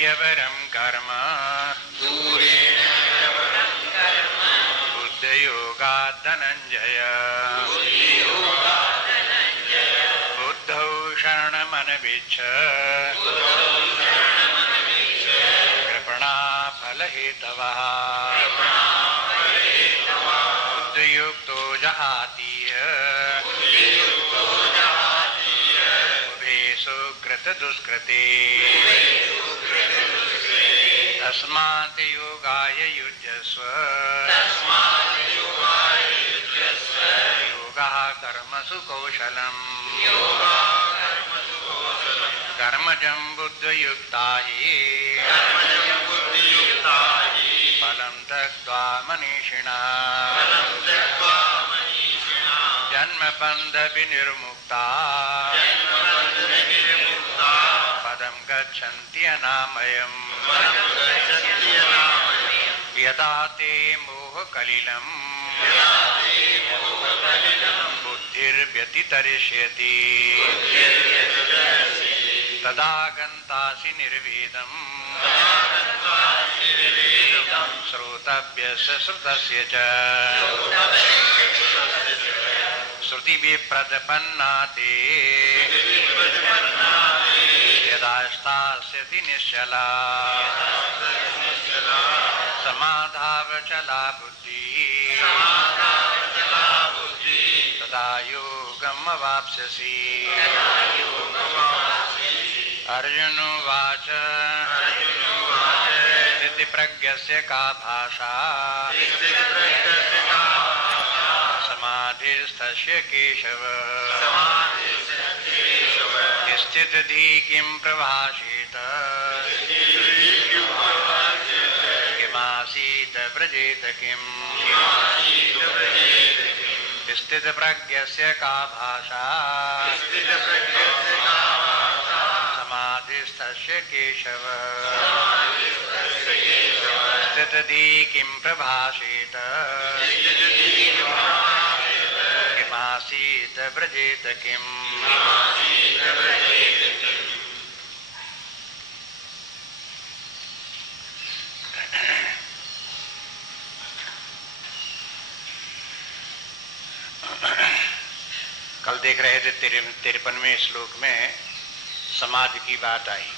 यवरं कर्म बुद्धयोगात् धनञ्जय बुद्धौ शरणमनविच्छ कृपणाफलहेतवः बुद्धियुक्तो जहातीह उभे सुकृतदुष्कृते तस्मात् योगाय युज्यस्व योगः कर्मसु कौशलम् कर्मजं बुद्धियुक्ता हि फलं त्यक्त्वा मनीषिणः जन्मबन्धविनिर्मुक्ता पदं गच्छन्ति अनामयम् यदा ते मोहकलिलम् बुद्धिर्व्यतितरिष्यति तदा गन्तासि निर्वेदम् श्रोतव्यस्य श्रुतस्य च श्रुतिभिः ते यदा स्थास्यति निश्चला समाधावचला बुद्धिः तदा योगम् अवाप्स्यसि अर्जुनोवाच स्थितिप्रज्ञस्य का भाषा समाधिस्थस्य केशव स्थितधि किं प्रभाषेत किमासीत व्रजेत किम् स्थितप्रज्ञस्य का भाषा समाधिस्थस्य केशव स्थितधि किं प्रभाषेत किमासीत व्रजेत किम्। कल देख रहे थे 53वें श्लोक में समाधि की बात आई।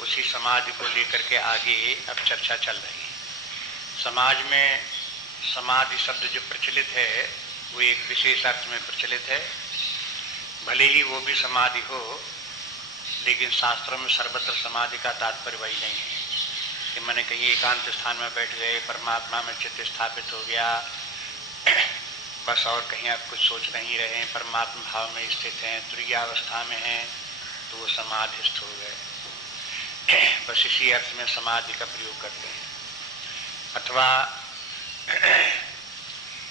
उसी समाधि को लेकर के आगे अब चर्चा चल रही है। समाज में समाधि शब्द जो प्रचलित है वो एक विशेष अर्थ में प्रचलित है। भले ही वो भी समाधि हो, लेकिन शास्त्रों में सर्वत्र समाधि का तात्पर्य वही नहीं है कि मैंने कहीं एकांत स्थान में बैठ गए, परमात्मा में चित्त स्थापित हो गया, बस और कहीं आप कुछ सोच नहीं रहे हैं, परमात्मा भाव में स्थित हैं, तुरीय अवस्था में हैं, तो वो समाधिस्थ हो गए। बस इसी अर्थ में समाधि का प्रयोग करते हैं। अथवा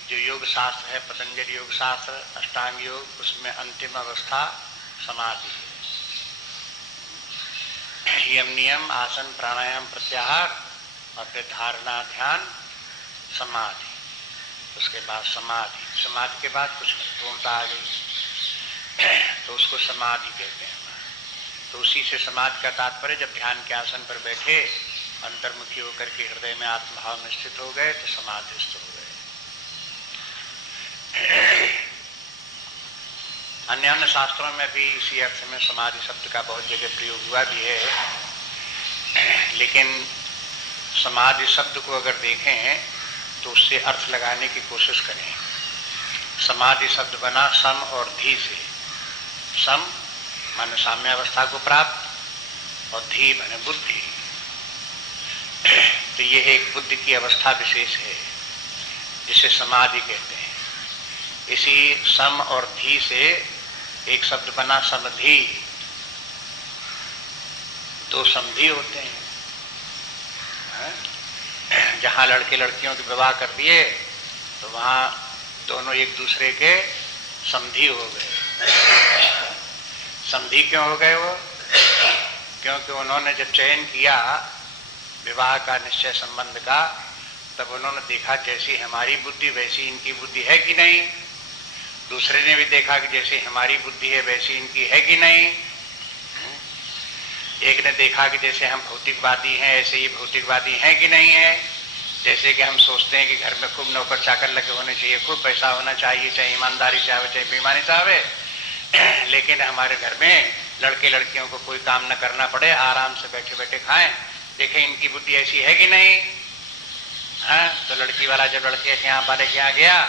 जो योग शास्त्र है, पतंजलि योग शास्त्र, अष्टांग योग, उसमें अंतिम अवस्था समाधि है। यम नियम, आसन, प्राणायाम, प्रत्याहार और फिर धारणा, ध्यान, समाधि। उसके बाद समाधि, समाधि के बाद कुछ पूर्णता आ गई तो उसको समाधि कहते हैं। तो उसी से समाधि का तात्पर्य, जब ध्यान के आसन पर बैठे, अंतर्मुखी होकर के हृदय में आत्मभाव में स्थित हो गए तो समाधिस्थ हो गए। अन्य शास्त्रों में भी इसी अर्थ में समाधि शब्द का बहुत जगह प्रयोग हुआ भी है। लेकिन समाधि शब्द को अगर देखें तो उससे अर्थ लगाने की कोशिश करें। समाधि शब्द बना सम और धी से। सम माने साम्यावस्था को प्राप्त और धी माने बुद्धि। तो ये एक बुद्धि की अवस्था विशेष है जिसे समाधि कहते हैं। इसी सम और धी से एक शब्द बना समधि। दो समधि होते हैं। जहाँ लड़के लड़कियों के विवाह कर दिए तो वहाँ दोनों एक दूसरे के समधि हो गए। समधि क्यों हो गए वो? क्योंकि उन्होंने जब चयन किया विवाह का, निश्चय संबंध का, तब उन्होंने देखा जैसी हमारी बुद्धि वैसी इनकी बुद्धि है कि नहीं। दूसरे ने भी देखा कि जैसे हमारी बुद्धि है वैसी इनकी है कि नहीं। एक ने देखा कि जैसे हम भौतिकवादी हैं, ऐसे ही भौतिकवादी हैं कि नहीं है। जैसे कि हम सोचते हैं कि घर में खूब नौकर चाकर लगे होने चाहिए, खूब पैसा होना चाहिए, चाहे ईमानदारी चाहे चाहे बेईमानी चाहे, लेकिन हमारे घर में लड़के लड़कियों को कोई काम न करना पड़े, आराम से बैठे बैठे खाएं। देखें इनकी बुद्धि ऐसी है कि नहीं। हाँ, तो लड़की वाला जब लड़के के यहाँ वाले के यहाँ गया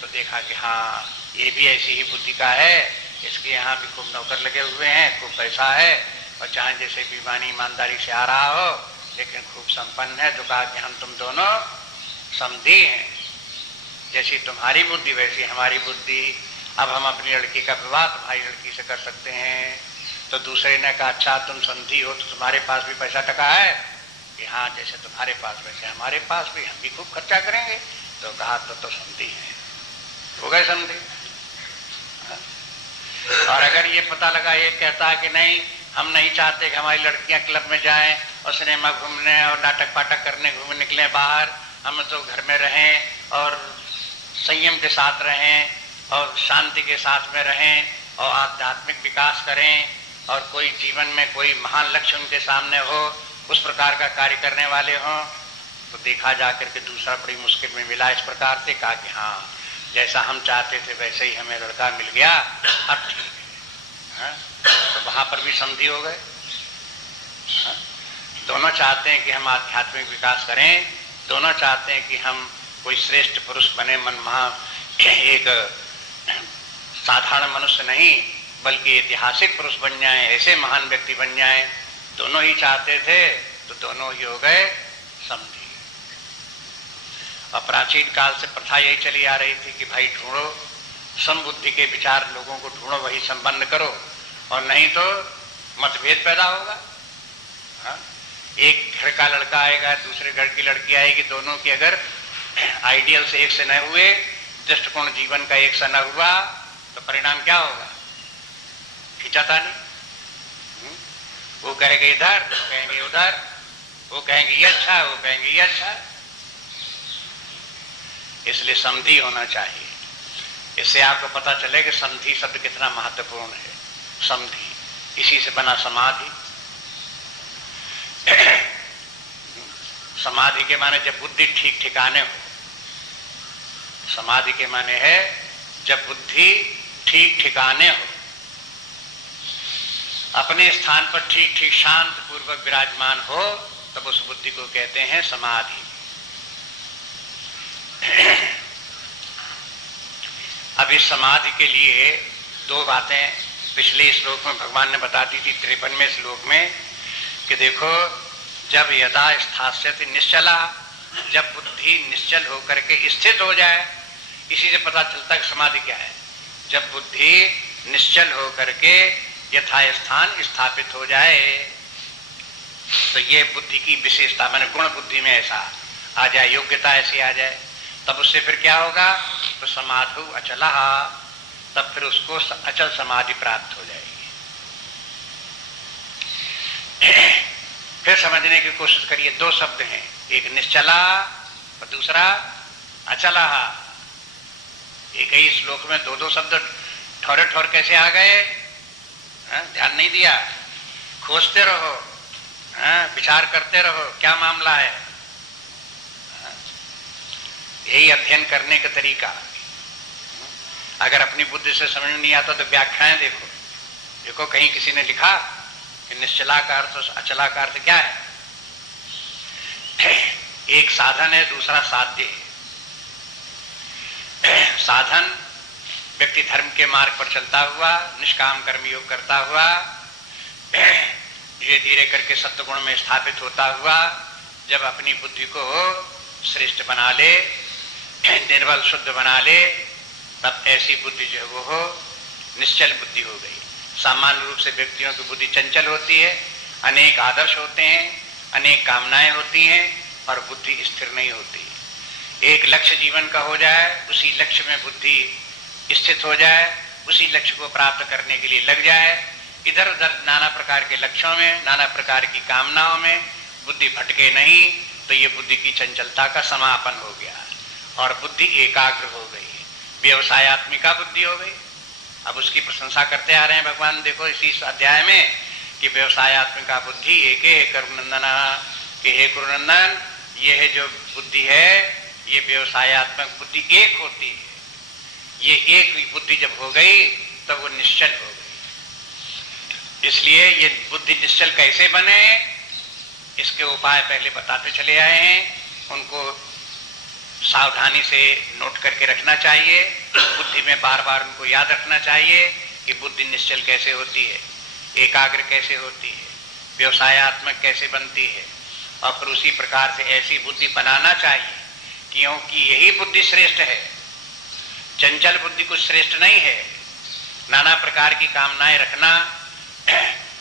तो देखा कि हाँ ये भी ऐसी ही बुद्धि का है, इसके यहाँ भी खूब नौकर लगे हुए हैं, खूब पैसा है, और चाहे जैसे बेईमानी ईमानदारी से आ रहा हो लेकिन खूब संपन्न है। तो कहा कि हम तुम दोनों समधी हैं, जैसी तुम्हारी बुद्धि वैसी हमारी बुद्धि, अब हम अपनी लड़की का विवाह तुम्हारी लड़की से कर सकते हैं। तो दूसरे ने कहा अच्छा तुम समधी हो तो तुम्हारे पास भी पैसा टका है कि हाँ जैसे तुम्हारे पास वैसे हमारे पास भी, हम भी खूब खर्चा करेंगे। तो कहा तो समधी हैं, हो गए समधी। और अगर ये पता लगा ये कहता है कि नहीं हम नहीं चाहते कि हमारी लड़कियां क्लब में जाएं और सिनेमा घूमने और नाटक पाटक करने घूमने निकले बाहर, हम तो घर में रहें और संयम के साथ रहें और शांति के साथ में रहें और आध्यात्मिक विकास करें और कोई जीवन में कोई महान लक्ष्य उनके सामने हो, उस प्रकार का कार्य करने वाले हों। तो देखा जाकर के दूसरा बड़ी मुश्किल में मिला। इस प्रकार से कहा कि हाँ जैसा हम चाहते थे वैसे ही हमें लड़का मिल गया, अब ठीक है। तो वहां पर भी समधी हो गए। दोनों चाहते हैं कि हम आध्यात्मिक विकास करें, दोनों चाहते हैं कि हम कोई श्रेष्ठ पुरुष बने, मनमहा एक साधारण मनुष्य नहीं बल्कि ऐतिहासिक पुरुष बन जाएं, ऐसे महान व्यक्ति बन जाएं। दोनों ही चाहते थे तो दोनों ही हो गए समधी। और प्राचीन काल से प्रथा यही चली आ रही थी कि भाई ढूंढो समबुद्धि के विचार, लोगों को ढूंढो, वही संबंध करो, और नहीं तो मतभेद पैदा होगा। हाँ? एक घर का लड़का आएगा, दूसरे घर की लड़की आएगी, दोनों की अगर आइडियल से एक से न हुए, दृष्टिकोण जीवन का एक सा न हुआ तो परिणाम क्या होगा? खिंचाता नहीं। वो कहेंगे इधर, वो कहेंगे उधर, वो कहेंगे ये अच्छा है, वो कहेंगे ये अच्छा है। इसलिए समधी होना चाहिए। इससे आपको पता चले कि समधी शब्द कितना महत्वपूर्ण है। समधी, इसी से बना समाधि। समाधि के माने जब बुद्धि ठीक ठिकाने हो। समाधि के माने है जब बुद्धि ठीक ठिकाने हो, अपने स्थान पर ठीक ठीक शांत पूर्वक विराजमान हो, तब उस बुद्धि को कहते हैं समाधि। अब इस समाधि के लिए दो बातें पिछले श्लोक में भगवान ने बता दी थी, 53वें श्लोक में, कि देखो जब यदा स्थास्यति निश्चला, जब बुद्धि निश्चल होकर के स्थित हो जाए, इसी से पता चलता है कि समाधि क्या है। जब बुद्धि निश्चल होकर के यथास्थान स्थापित हो जाए, तो ये बुद्धि की विशेषता, माने गुण बुद्धि में ऐसा आ जाए, योग्यता ऐसी आ जाए, तब उससे फिर क्या होगा? तो समाधु अचला, तब फिर उसको अचल समाधि प्राप्त हो जाएगी। फिर समझने की कोशिश करिए, दो शब्द हैं, एक निश्चला और दूसरा अचला। एक ही श्लोक में दो दो शब्द ठौरे ठौर कैसे आ गए? ध्यान नहीं दिया। खोजते रहो, विचार करते रहो क्या मामला है। यही अध्ययन करने का तरीका। अगर अपनी बुद्धि से समझ में नहीं आता तो व्याख्याएं देखो। देखो कहीं किसी ने लिखा कि निश्चला का अर्थ अचला का अर्थ क्या है? एक साधन है, दूसरा साध्य है। साधन व्यक्ति धर्म के मार्ग पर चलता हुआ, निष्काम कर्मयोग करता हुआ, धीरे धीरे करके सत्वगुण में स्थापित होता हुआ, जब अपनी बुद्धि को श्रेष्ठ बना ले, निर्बल शुद्ध बना ले, तब ऐसी बुद्धि जो है वो हो निश्चल बुद्धि हो गई। सामान्य रूप से व्यक्तियों की बुद्धि चंचल होती है, अनेक आदर्श होते हैं, अनेक कामनाएं होती हैं और बुद्धि स्थिर नहीं होती। एक लक्ष्य जीवन का हो जाए, उसी लक्ष्य में बुद्धि स्थित हो जाए, उसी लक्ष्य को प्राप्त करने के लिए लग जाए, इधर उधर नाना प्रकार के लक्ष्यों में, नाना प्रकार की कामनाओं में बुद्धि भटके नहीं, तो ये बुद्धि की चंचलता का समापन हो गया और बुद्धि एकाग्र हो गई, व्यवसायत्मिका बुद्धि हो गई। अब उसकी प्रशंसा करते आ रहे हैं भगवान। देखो इसी अध्याय में कि व्यवसायत्मिका बुद्धि एक है करुनंदन, कि हे कुरुनंदन, ये है जो बुद्धि है, ये व्यवसायत्मक बुद्धि एक होती है। ये एक बुद्धि जब हो गई तब वो निश्चल हो गई। इसलिए ये बुद्धि निश्चल कैसे बने, इसके उपाय पहले बताते चले आए हैं। उनको सावधानी से नोट करके रखना चाहिए, बुद्धि में बार बार उनको याद रखना चाहिए कि बुद्धि निश्चल कैसे होती है, एकाग्र कैसे होती है, व्यवसायत्मक कैसे बनती है। और फिर उसी प्रकार से ऐसी बुद्धि बनाना चाहिए, क्योंकि यही बुद्धि श्रेष्ठ है। चंचल बुद्धि कुछ श्रेष्ठ नहीं है। नाना प्रकार की कामनाएं रखना,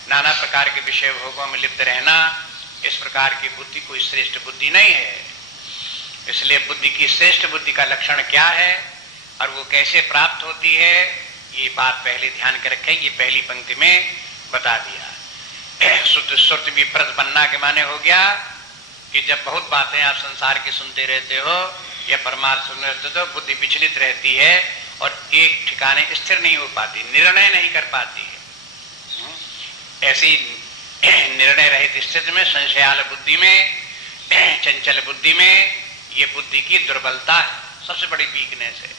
नाना प्रकार के विषय भोगों में लिप्त रहना, इस प्रकार की बुद्धि कोई श्रेष्ठ बुद्धि नहीं है। इसलिए बुद्धि की श्रेष्ठ बुद्धि का लक्षण क्या है और वो कैसे प्राप्त होती है, ये बात पहले ध्यान कर रखें। ये पहली पंक्ति में बता दिया। शुद्ध श्रुत विप्रत बनना के माने हो गया कि जब बहुत बातें आप संसार की सुनते रहते हो या परमार्थ सुनते रहते हो, बुद्धि विचलित रहती है और एक ठिकाने स्थिर नहीं हो पाती, निर्णय नहीं कर पाती है। ऐसी निर्णय रहित स्थिति में, संशयाल बुद्धि में, चंचल बुद्धि में, ये बुद्धि की दुर्बलता है, सबसे बड़ी वीकनेस है।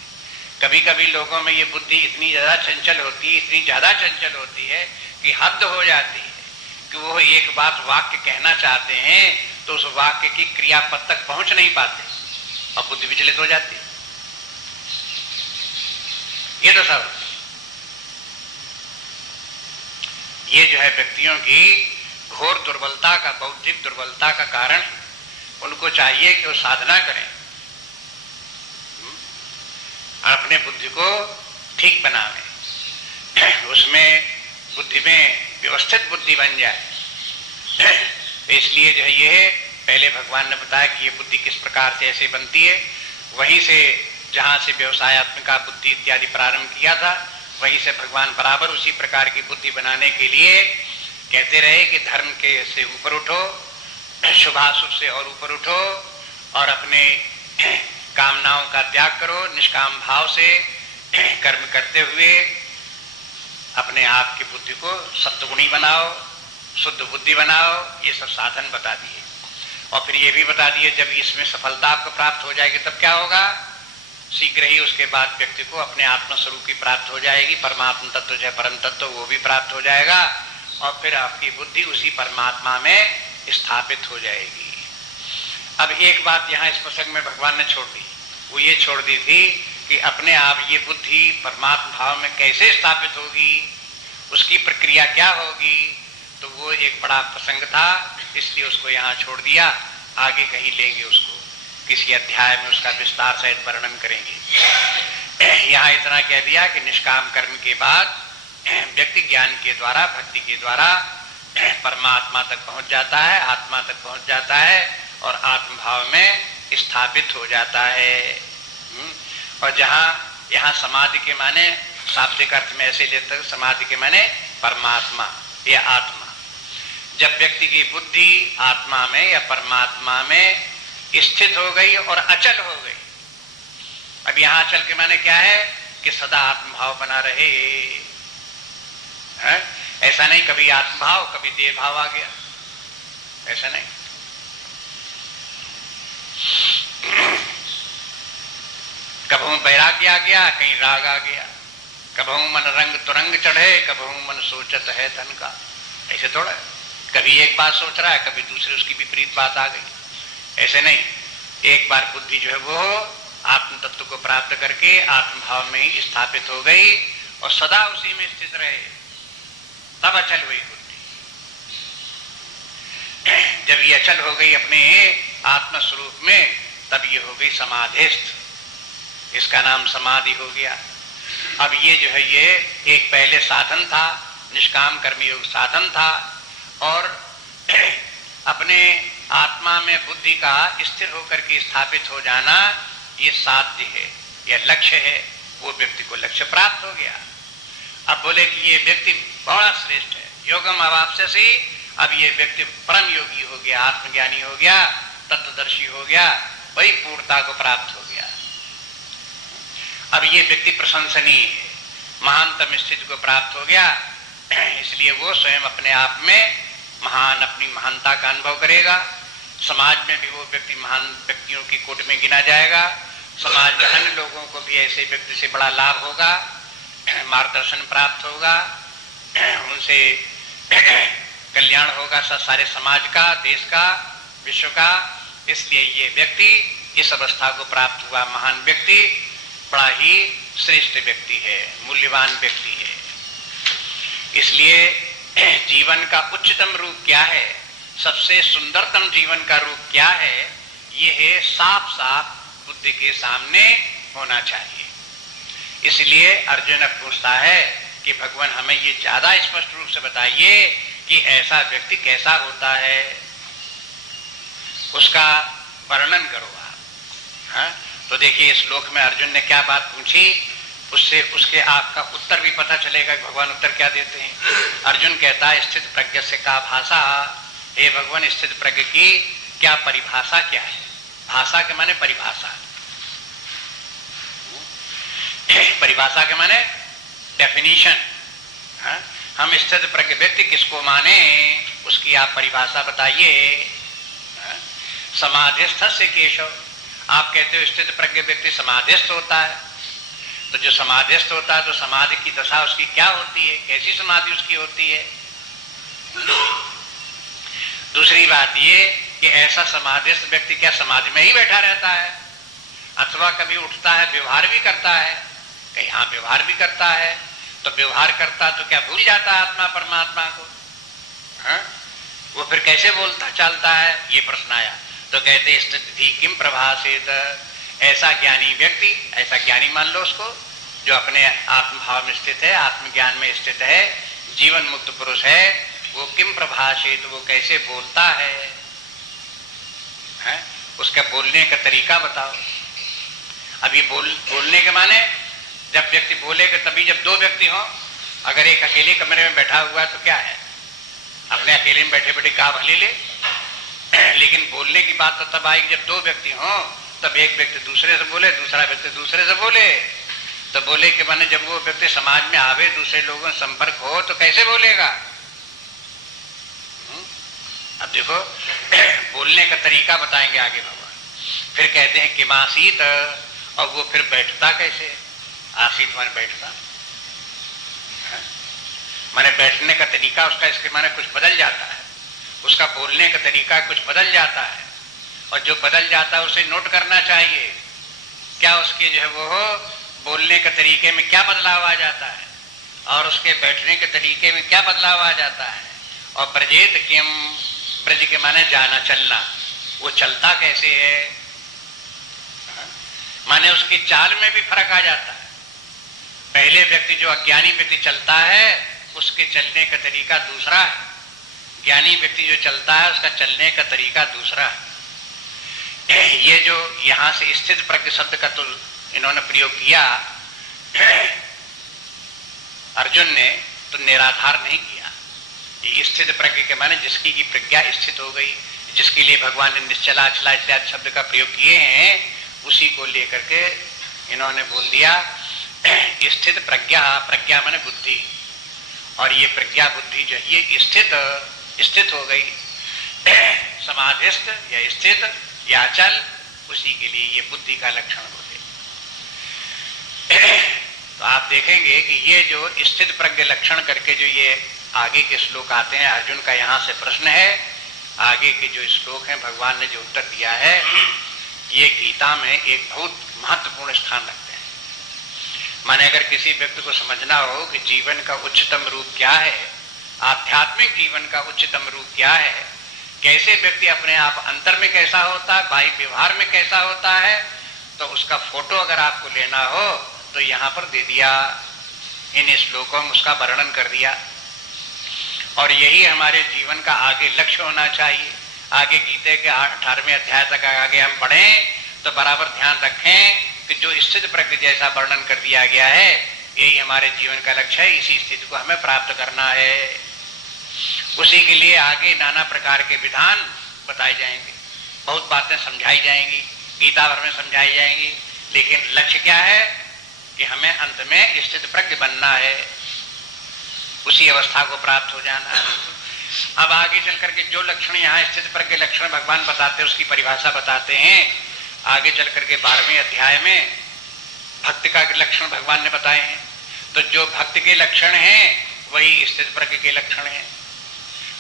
कभी कभी लोगों में ये बुद्धि इतनी ज्यादा चंचल होती है, इतनी ज्यादा चंचल होती है कि हद हो जाती है कि वो एक बात वाक्य कहना चाहते हैं तो उस वाक्य की क्रियापद तक पहुंच नहीं पाते और बुद्धि विचलित हो जाती है। ये तो सब ये जो है व्यक्तियों की घोर दुर्बलता का, बौद्धिक दुर्बलता का कारण। उनको चाहिए कि वो साधना करें और अपने बुद्धि को ठीक बनावें, उसमें बुद्धि में व्यवस्थित बुद्धि बन जाए। इसलिए जो है ये पहले भगवान ने बताया कि ये बुद्धि किस प्रकार से ऐसे बनती है। वहीं से जहां से व्यवसायत्मिका बुद्धि इत्यादि प्रारंभ किया था, वहीं से भगवान बराबर उसी प्रकार की बुद्धि बनाने के लिए कहते रहे कि धर्म के से ऊपर उठो, शुभाशुभ से और ऊपर उठो और अपने कामनाओं का त्याग करो, निष्काम भाव से कर्म करते हुए अपने आप की बुद्धि को सत्वगुणी बनाओ, शुद्ध बुद्धि बनाओ। ये सब साधन बता दिए और फिर ये भी बता दिए जब इसमें सफलता आपको प्राप्त हो जाएगी तब क्या होगा। शीघ्र ही उसके बाद व्यक्ति को अपने आत्मस्वरूप की प्राप्त हो जाएगी, परमात्मा तत्व जो है परम तत्व वो भी प्राप्त हो जाएगा और फिर आपकी बुद्धि उसी परमात्मा में स्थापित हो जाएगी। अब एक बात यहाँ इस प्रसंग में भगवान ने छोड़ दी, वो ये छोड़ दी थी कि अपने आप ये बुद्धि परमात्मा भाव में कैसे स्थापित होगी, उसकी प्रक्रिया क्या होगी। तो वो एक बड़ा प्रसंग था, इसलिए उसको यहाँ छोड़ दिया। आगे कहीं लेंगे उसको, किसी अध्याय में उसका विस्तार सहित वर्णन करेंगे। यहाँ इतना कह दिया कि निष्काम कर्म के बाद व्यक्ति ज्ञान के द्वारा, भक्ति के द्वारा परमात्मा तक पहुंच जाता है, आत्मा तक पहुंच जाता है और आत्म भाव में स्थापित हो जाता है। और जहां यहाँ समाधि के माने शाब्दिक अर्थ में ऐसे लेते हैं, समाधि के माने परमात्मा या आत्मा। जब व्यक्ति की बुद्धि आत्मा में या परमात्मा में स्थित हो गई और अचल हो गई। अब यहाँ अचल के माने क्या है कि सदा आत्मभाव बना रहे है? ऐसा नहीं कभी आत्मभाव कभी देह भाव आ गया, ऐसा नहीं। कबहू वैराग्य आ गया, कहीं राग आ गया, कबहू मन रंग तुरंग चढ़े, कबहू मन सोचत है धन का, ऐसे थोड़ा। कभी एक बात सोच रहा है, कभी दूसरी उसकी विपरीत बात आ गई, ऐसे नहीं। एक बार बुद्धि जो है वो आत्म तत्व को प्राप्त करके आत्म भाव में ही स्थापित हो गई और सदा उसी में स्थित रहे, तब अचल हुई बुद्धि। जब ये अचल हो गई अपने आत्म स्वरूप में, तब ये हो गई समाधिस्थ, इसका नाम समाधि हो गया। अब ये जो है ये एक पहले साधन था, निष्काम कर्मयोग साधन था और अपने आत्मा में बुद्धि का स्थिर होकर के स्थापित हो जाना ये साध्य है, यह लक्ष्य है। वो व्यक्ति को लक्ष्य प्राप्त हो गया। अब बोले कि ये व्यक्ति बड़ा श्रेष्ठ है, योगम अवाप्स्यसि। अब ये व्यक्ति परम योगी हो गया, आत्मज्ञानी हो गया, तत्वदर्शी हो गया, वही पूर्णता को प्राप्त हो गया। अब ये व्यक्ति प्रशंसनीय है, महानतम स्थिति को प्राप्त हो गया। इसलिए वो स्वयं अपने आप में महान, अपनी महानता का अनुभव करेगा। समाज में भी वो व्यक्ति महान व्यक्तियों की कोट में गिना जाएगा। समाज में अन्य लोगों को भी ऐसे व्यक्ति से बड़ा लाभ होगा, मार्गदर्शन प्राप्त होगा, उनसे कल्याण होगा सारे समाज का, देश का, विश्व का। इसलिए ये व्यक्ति इस अवस्था को प्राप्त हुआ महान व्यक्ति बड़ा ही श्रेष्ठ व्यक्ति है, मूल्यवान व्यक्ति है। इसलिए जीवन का उच्चतम रूप क्या है, सबसे सुंदरतम जीवन का रूप क्या है, ये है साफ साफ बुद्धि के सामने होना चाहिए। इसलिए अर्जुन पूछता है कि भगवान हमें ये ज्यादा स्पष्ट रूप से बताइए कि ऐसा व्यक्ति कैसा होता है, उसका वर्णन करो आप। हाँ? तो देखिए इस श्लोक में अर्जुन ने क्या बात पूछी, उससे उसके आपका उत्तर भी पता चलेगा कि भगवान उत्तर क्या देते हैं। अर्जुन कहता है स्थित प्रज्ञ से का भाषा, हे भगवान स्थित प्रज्ञ की क्या परिभाषा क्या है। भाषा के माने परिभाषा, परिभाषा के माने डेफिनेशन। हम स्थित प्रज्ञ व्यक्ति किसको माने, उसकी आप परिभाषा बताइए। समाधिस्थ से केशव, आप कहते हो स्थित प्रज्ञ व्यक्ति समाधिस्थ होता है, तो जो समाधिस्थ होता है तो समाधि की दशा उसकी क्या होती है, कैसी समाधि उसकी होती है। दूसरी बात ये कि ऐसा समाधिस्थ व्यक्ति क्या समाधि में ही बैठा रहता है, अथवा कभी उठता है व्यवहार भी करता है, कहीं हाँ व्यवहार भी करता है, तो व्यवहार करता तो क्या भूल जाता है आत्मा परमात्मा को। हाँ? वो फिर कैसे बोलता चलता है, ये प्रश्न आया। तो कहते स्थिति किम प्रभाषित, ऐसा ज्ञानी व्यक्ति, ऐसा ज्ञानी मान लो उसको, जो अपने आत्मभाव में स्थित है, आत्मज्ञान में स्थित है, जीवन मुक्त पुरुष है, वो किम प्रभाषित, वो कैसे बोलता है? उसका बोलने का तरीका बताओ। अभी बोलने के माने जब व्यक्ति बोलेगा तभी, जब दो व्यक्ति हो, अगर एक अकेले कमरे में बैठा हुआ तो क्या है, अपने अकेले में बैठे बैठे का भले ले, लेकिन बोलने की बात तो तब आएगी जब दो व्यक्ति हो, तब एक व्यक्ति दूसरे से बोले, दूसरा व्यक्ति दूसरे से बोले। तो बोले के माने जब वो व्यक्ति समाज में आवे, दूसरे लोगों से संपर्क हो, तो कैसे बोलेगा। अब देखो बोलने का तरीका बताएंगे आगे भगवान। फिर कहते हैं किम आसीत, और वो फिर बैठता कैसे। आसीत माने बैठता, माने बैठने का तरीका उसका, इसके माने कुछ बदल जाता है, उसका बोलने का तरीका कुछ बदल जाता है, और जो बदल जाता है उसे नोट करना चाहिए। क्या उसके जो है वो बोलने के तरीके में क्या बदलाव आ जाता है, और उसके बैठने के तरीके में क्या बदलाव आ जाता है। और ब्रजेत किम, ब्रज के माने जाना चलना, वो चलता कैसे है, माने उसकी चाल में भी फर्क आ जाता है। पहले व्यक्ति जो अज्ञानी व्यक्ति चलता है उसके चलने का तरीका दूसरा है, ज्ञानी व्यक्ति जो चलता है उसका चलने का तरीका दूसरा है। ये जो यहां से स्थित प्रज्ञ शब्द का तो इन्होंने प्रयोग किया अर्जुन ने, तो निराधार नहीं किया। ये स्थित प्रज्ञ के माने जिसकी की प्रज्ञा स्थित हो गई, जिसके लिए भगवान ने निश्चला अचला इत्यादि शब्द का प्रयोग किए हैं, उसी को लेकर के इन्होंने बोल दिया स्थित प्रज्ञा। प्रज्ञा माने बुद्धि, और ये प्रज्ञा बुद्धि जो ये स्थित हो गई, समाधिस्थ या स्थित या अचल, उसी के लिए ये बुद्धि का लक्षण होते। तो आप देखेंगे कि ये जो स्थित प्रज्ञ लक्षण करके जो ये आगे के श्लोक आते हैं, अर्जुन का यहाँ से प्रश्न है, आगे के जो श्लोक हैं भगवान ने जो उत्तर दिया है, ये गीता में एक बहुत महत्वपूर्ण स्थान रखते हैं। माने अगर किसी व्यक्ति को समझना हो कि जीवन का उच्चतम रूप क्या है, आध्यात्मिक जीवन का उच्चतम रूप क्या है, कैसे व्यक्ति अपने आप अंतर में कैसा होता है, बाह्य व्यवहार में कैसा होता है, तो उसका फोटो अगर आपको लेना हो तो यहाँ पर दे दिया, इन श्लोकों में उसका वर्णन कर दिया। और यही हमारे जीवन का आगे लक्ष्य होना चाहिए। आगे गीते के 18वें अध्याय तक आगे हम पढ़ें तो बराबर ध्यान रखें कि जो स्थित प्रज्ञ जैसा वर्णन कर दिया गया है, यही हमारे जीवन का लक्ष्य है, इसी स्थिति को हमें प्राप्त करना है। उसी के लिए आगे नाना प्रकार के विधान बताए जाएंगे, बहुत बातें समझाई जाएंगी, गीता भर में समझाई जाएंगी, लेकिन लक्ष्य क्या है कि हमें अंत में स्थित प्रज्ञ बनना है। उसी उसी अवस्था को प्राप्त हो जाना। अब आगे चल करके जो लक्षण यहाँ स्थित प्रज्ञ लक्षण भगवान बताते हैं उसकी परिभाषा बताते हैं। आगे चल करके 12वें अध्याय में भक्त का लक्षण भगवान ने बताए हैं। तो जो भक्त के लक्षण हैं वही स्थित प्रज्ञ के लक्षण हैं।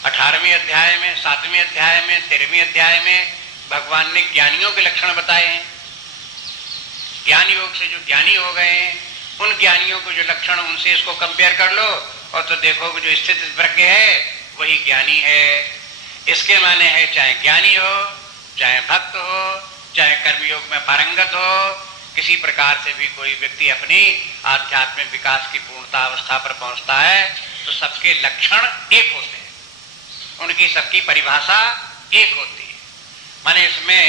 18वें अध्याय में, 7वें अध्याय में, 13वें अध्याय में भगवान ने ज्ञानियों के लक्षण बताए हैं। ज्ञान योग से जो ज्ञानी हो गए हैं उन ज्ञानियों को जो लक्षण, उनसे इसको कंपेयर कर लो और तो देखो जो स्थित प्रज्ञ है वही ज्ञानी है। इसके माने है चाहे ज्ञानी हो, चाहे भक्त हो, चाहे कर्मयोग में पारंगत हो, किसी प्रकार से भी कोई व्यक्ति अपनी आध्यात्मिक विकास की पूर्णता अवस्था पर पहुंचता है तो सबके लक्षण एक होते हैं, उनकी सबकी परिभाषा एक होती है। माने इसमें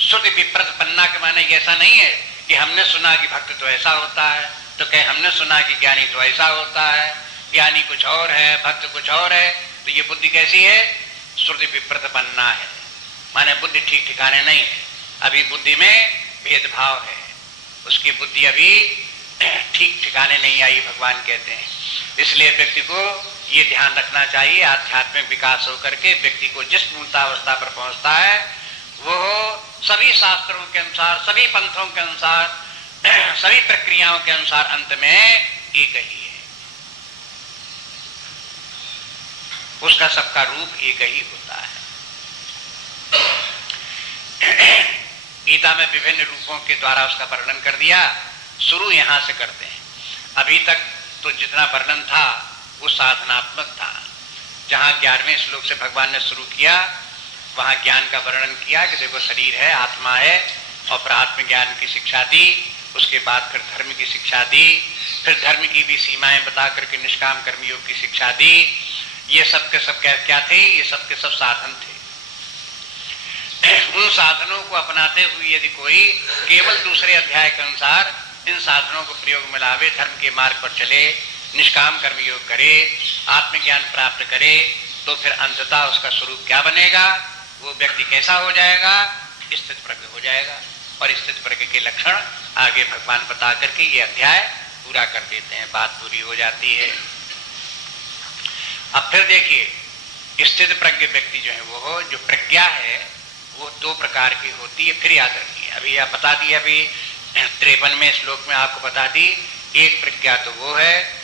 श्रुति विप्रतिपन्ना के माने ऐसा नहीं है कि हमने सुना कि भक्त तो ऐसा होता है, तो कहे हमने सुना कि ज्ञानी तो ऐसा होता है, ज्ञानी कुछ और है, भक्त कुछ और है। तो ये बुद्धि कैसी है? श्रुति विप्रतिपन्ना है, माने बुद्धि ठीक ठिकाने नहीं है। अभी बुद्धि में भेदभाव है, उसकी बुद्धि अभी ठीक ठिकाने नहीं आई, भगवान कहते हैं। इसलिए व्यक्ति को ये ध्यान रखना चाहिए, आध्यात्मिक विकास होकर के व्यक्ति को जिस मूर्तावस्था पर पहुंचता है वो सभी शास्त्रों के अनुसार, सभी पंथों के अनुसार, सभी प्रक्रियाओं के अनुसार अंत में एक ही है, उसका सबका रूप एक ही होता है। गीता में विभिन्न रूपों के द्वारा उसका वर्णन कर दिया। शुरू यहां से करते हैं। अभी तक तो जितना वर्णन था वो साधनात्मक था। जहां 11वें श्लोक से भगवान ने शुरू किया वहां ज्ञान का वर्णन किया कि देखो शरीर है, आत्मा है, और प्रात्म ज्ञान की शिक्षा दी। उसके बाद फिर धर्म की शिक्षा दी, फिर धर्म की भी सीमाएं बता करके निष्काम कर्मयोग की शिक्षा दी। ये सब के सब क्या थे? ये सब के सब साधन थे। उन साधनों को अपनाते हुए यदि कोई केवल दूसरे अध्याय के अनुसार इन साधनों को प्रयोग में लावे, धर्म के मार्ग पर चले, निष्काम कर्मयोग करे, आत्मज्ञान प्राप्त करे, तो फिर अंततः उसका स्वरूप क्या बनेगा? वो व्यक्ति कैसा हो जाएगा? स्थित प्रज्ञ हो जाएगा। और स्थित प्रज्ञ के लक्षण आगे भगवान बता करके ये अध्याय पूरा कर देते हैं, बात पूरी हो जाती है। अब फिर देखिए, स्थित प्रज्ञ व्यक्ति जो है वो जो प्रज्ञा है वो 2 प्रकार की होती है। फिर याद रखिए, अभी आप बता दी, अभी 53वें श्लोक में आपको बता दी। एक प्रज्ञा तो वो है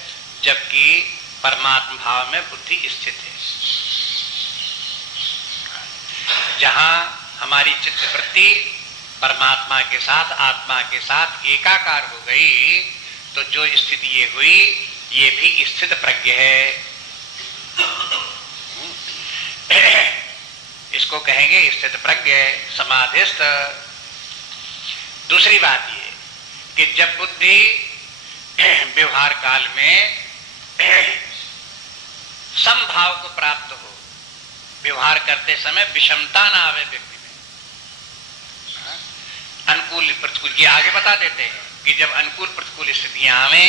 जबकि परमात्मा भाव में बुद्धि स्थित है, जहां हमारी चित्त वृत्ति परमात्मा के साथ, आत्मा के साथ एकाकार हो गई, तो जो स्थिति ये हुई ये भी स्थित प्रज्ञ है। इसको कहेंगे स्थित प्रज्ञ, समाधिस्थ। दूसरी बात ये कि जब बुद्धि व्यवहार काल में समभाव को प्राप्त हो, व्यवहार करते समय विषमता ना आवे व्यक्ति में, अनुकूल प्रतिकूल, ये आगे बता देते हैं कि जब अनुकूल प्रतिकूल स्थितियां आवे,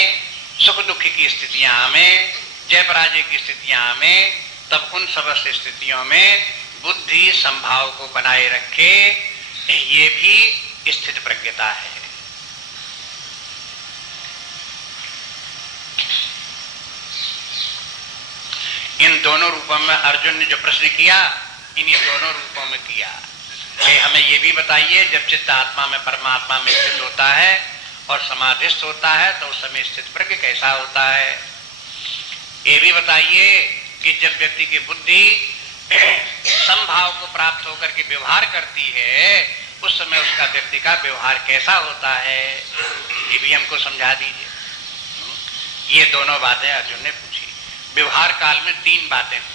सुख दुख की स्थितियां आवे, जय पराजय की स्थितियां आवे, तब उन समस्त स्थितियों में बुद्धि संभाव को बनाए रखे, ये भी स्थित प्रज्ञता है। इन दोनों रूपों में अर्जुन ने जो प्रश्न किया, इन्हीं दोनों रूपों में किया कि हमें ये भी बताइए जब चित्त आत्मा में परमात्मा में स्थित होता है और समाधिस्थ होता है तो उस समय स्थित प्रज्ञ कैसा होता है। ये भी बताइए कि जब व्यक्ति की बुद्धि समभाव को प्राप्त होकर के व्यवहार करती है उस समय उसका व्यक्ति का व्यवहार कैसा होता है, ये भी हमको समझा दीजिए। ये दोनों बातें अर्जुन ने पूछी। व्यवहार काल में 3 बातें पूछी।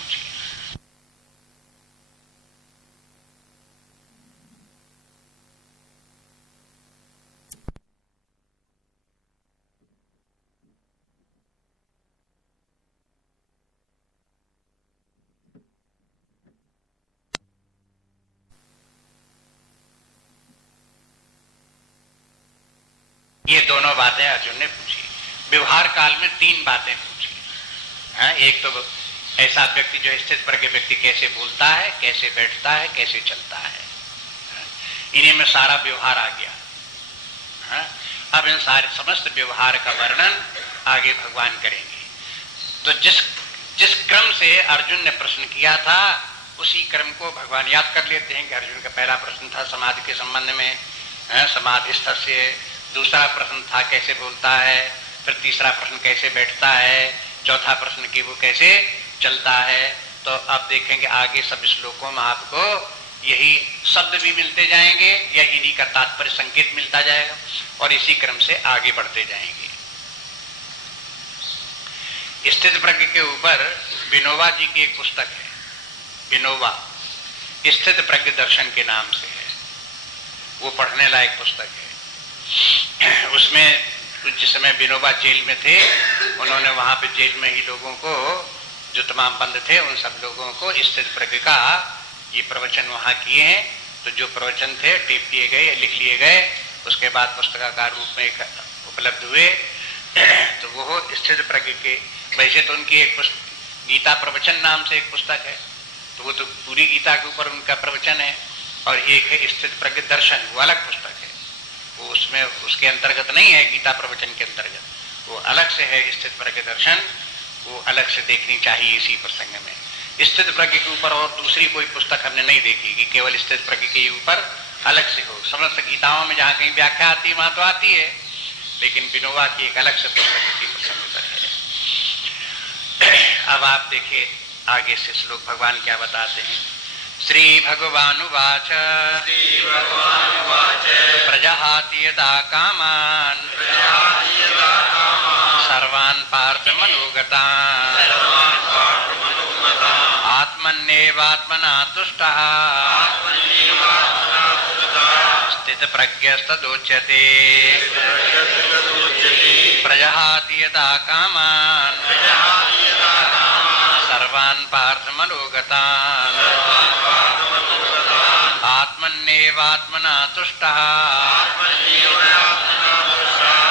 ये दोनों बातें अर्जुन ने पूछी। व्यवहार काल में 3 बातें पूछी। एक तो ऐसा व्यक्ति जो स्थित प्रज्ञ व्यक्ति कैसे बोलता है, कैसे बैठता है, कैसे चलता है, इन्हीं में सारा व्यवहार आ गया। अब इन सारे समस्त व्यवहार का वर्णन आगे भगवान करेंगे। तो जिस से अर्जुन ने प्रश्न किया था, उसी क्रम को भगवान याद कर लेते हैं कि अर्जुन का पहला प्रश्न था समाधि के संबंध में, समाधि स्तर से, दूसरा प्रश्न था कैसे बोलता है, फिर तीसरा प्रश्न कैसे बैठता है, चौथा प्रश्न कि वो कैसे चलता है। तो अब देखेंगे आगे सब श्लोकों में आपको यही शब्द भी मिलते जाएंगे या इन्हीं का तात्पर्य संकेत मिलता जाएगा और इसी क्रम से आगे बढ़ते जाएंगे। स्थित प्रज्ञ के ऊपर विनोबा जी की एक पुस्तक है, विनोबा स्थित प्रज्ञ दर्शन के नाम से है, वो पढ़ने लायक पुस्तक है। उसमें जिस समय विनोबा जेल में थे, उन्होंने वहां पे जेल में ही लोगों को, जो तमाम बंद थे, उन सब लोगों को स्थित प्रज्ञ का ये प्रवचन वहां किए हैं। तो जो प्रवचन थे टेप किए गए, लिख लिए गए, उसके बाद पुस्तकाकार रूप में उपलब्ध हुए। तो वो स्थित प्रज्ञ के, वैसे तो उनकी एक गीता प्रवचन नाम से एक पुस्तक है, तो वो तो पूरी गीता के ऊपर उनका प्रवचन है, और एक है स्थित प्रज्ञ दर्शन, वो अलग पुस्तक है, वो उसमें उसके अंतर्गत नहीं है, गीता प्रवचन के अंतर्गत, वो अलग से है स्थित प्रज्ञ दर्शन, वो अलग से देखनी चाहिए इसी प्रसंग में। स्थित प्रज्ञ के ऊपर और दूसरी कोई पुस्तक हमने नहीं देखी कि केवल स्थित प्रज्ञ के ऊपर अलग से हो। समस्त गीताओं में जहाँ कहीं व्याख्या आती है वहां तो आती है, लेकिन विनोबा की एक अलग से पुस्तक इसी प्रसंग पर है। अब आप देखिए आगे से श्लोक भगवान क्या बताते हैं। श्री भगवानुवाच प्रजहाति यदा कामान् सर्वान् पार्थ मनोगतान् आत्मन्येवात्मना तुष्टः स्थित प्रज्ञस्तदोच्यते। प्रजहाति यदा कामान् सर्वान् पार्थ मनोगतान् आत्मन्येवात्मना तुष्टः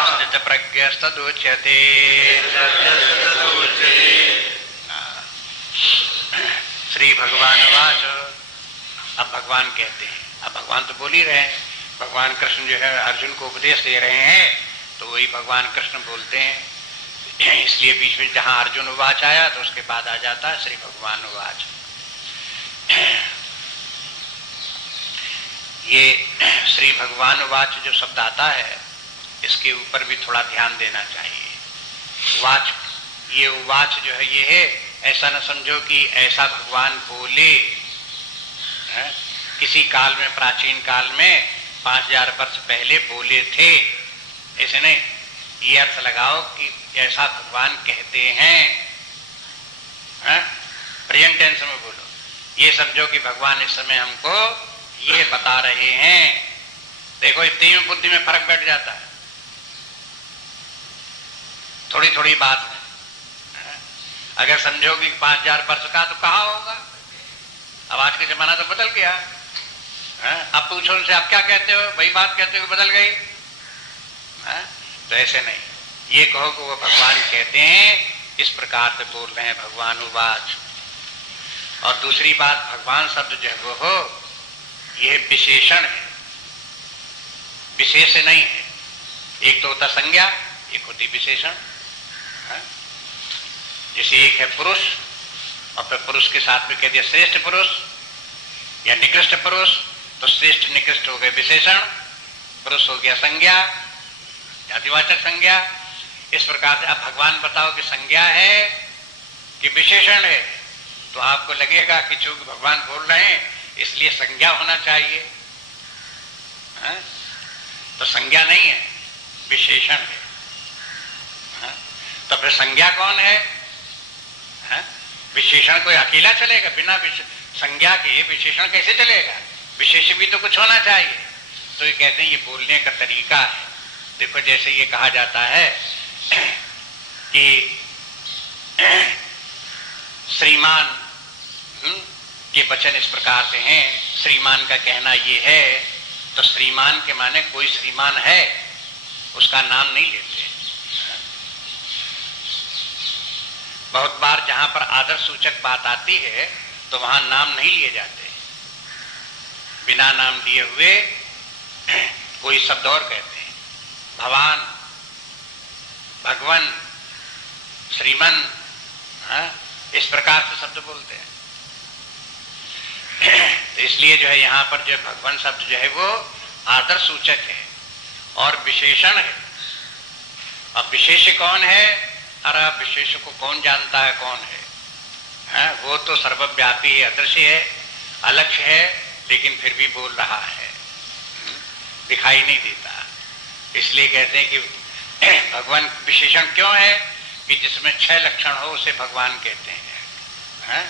स्थित प्रज्ञस्तदोच्यते। श्री भगवान वाच, अब भगवान कहते हैं, अब भगवान तो बोल ही रहे हैं, भगवान कृष्ण जो है अर्जुन को उपदेश दे रहे हैं, तो वही भगवान कृष्ण बोलते हैं। इसलिए बीच में जहां अर्जुन उवाच आया तो उसके बाद आ जाता है श्री भगवान उवाच। ये श्री भगवान उवाच जो शब्द आता है, इसके ऊपर भी थोड़ा ध्यान देना चाहिए। वाच, ये उवाच जो है ये है, ऐसा न समझो कि ऐसा भगवान बोले है? किसी काल में, प्राचीन काल में 5000 वर्ष पहले बोले थे, ऐसे नहीं। ये अर्थ लगाओ कि ऐसा भगवान कहते हैं, प्रेजेंट टेंस में बोलो। ये समझो कि भगवान इस समय हमको ये बता रहे हैं। देखो इतनी में बुद्धि में फर्क बैठ जाता है, थोड़ी थोड़ी बात में। अगर समझोगे 5000 वर्ष का तो कहाँ होगा, अब आज के जमाना तो बदल गया। अब पूछो उनसे आप क्या कहते हो, वही बात कहते हो बदल गई। तो ऐसे नहीं, ये कहो कि वो भगवान कहते हैं, इस प्रकार से बोल रहे हैं भगवान उवाच। और दूसरी बात, भगवान शब्द जो है वो हो, यह विशेषण है, विशेष नहीं है। एक तो होता संज्ञा, एक होती विशेषण। जैसे एक है पुरुष, और फिर पुरुष के साथ में कह दिया श्रेष्ठ पुरुष या निकृष्ट पुरुष, तो श्रेष्ठ निकृष्ट हो गए विशेषण, पुरुष हो गया संज्ञा, जातिवाचक संज्ञा। इस प्रकार से अब भगवान बताओ कि संज्ञा है कि विशेषण है, तो आपको लगेगा कि चूंकि भगवान बोल रहे हैं इसलिए संज्ञा होना चाहिए। तो संज्ञा नहीं है, विशेषण है। तो फिर संज्ञा कौन है? विशेषण कोई अकेला चलेगा? बिना संज्ञा के विशेषण कैसे चलेगा? विशेष भी तो कुछ होना चाहिए। तो ये कहते हैं ये बोलने का तरीका है। देखो जैसे ये कहा जाता है कि श्रीमान के वचन इस प्रकार से हैं, श्रीमान का कहना ये है, तो श्रीमान के माने कोई श्रीमान है, उसका नाम नहीं लेते। बहुत बार जहां पर आदर सूचक बात आती है तो वहां नाम नहीं लिए जाते, बिना नाम लिए हुए कोई शब्द और कहते हैं। भगवान, भगवान, श्रीमन, इस प्रकार से शब्द बोलते हैं। तो इसलिए जो है यहाँ पर जो भगवान शब्द जो है वो आदर सूचक है और विशेषण है। अब विशेष कौन है? अरे विशेष को कौन जानता है कौन है? वो तो सर्वव्यापी है, अदृश्य है, अलक्ष्य है, लेकिन फिर भी बोल रहा है, दिखाई नहीं देता। इसलिए कहते हैं कि भगवान विशेषण क्यों है? कि जिसमें 6 लक्षण हो उसे भगवान कहते हैं।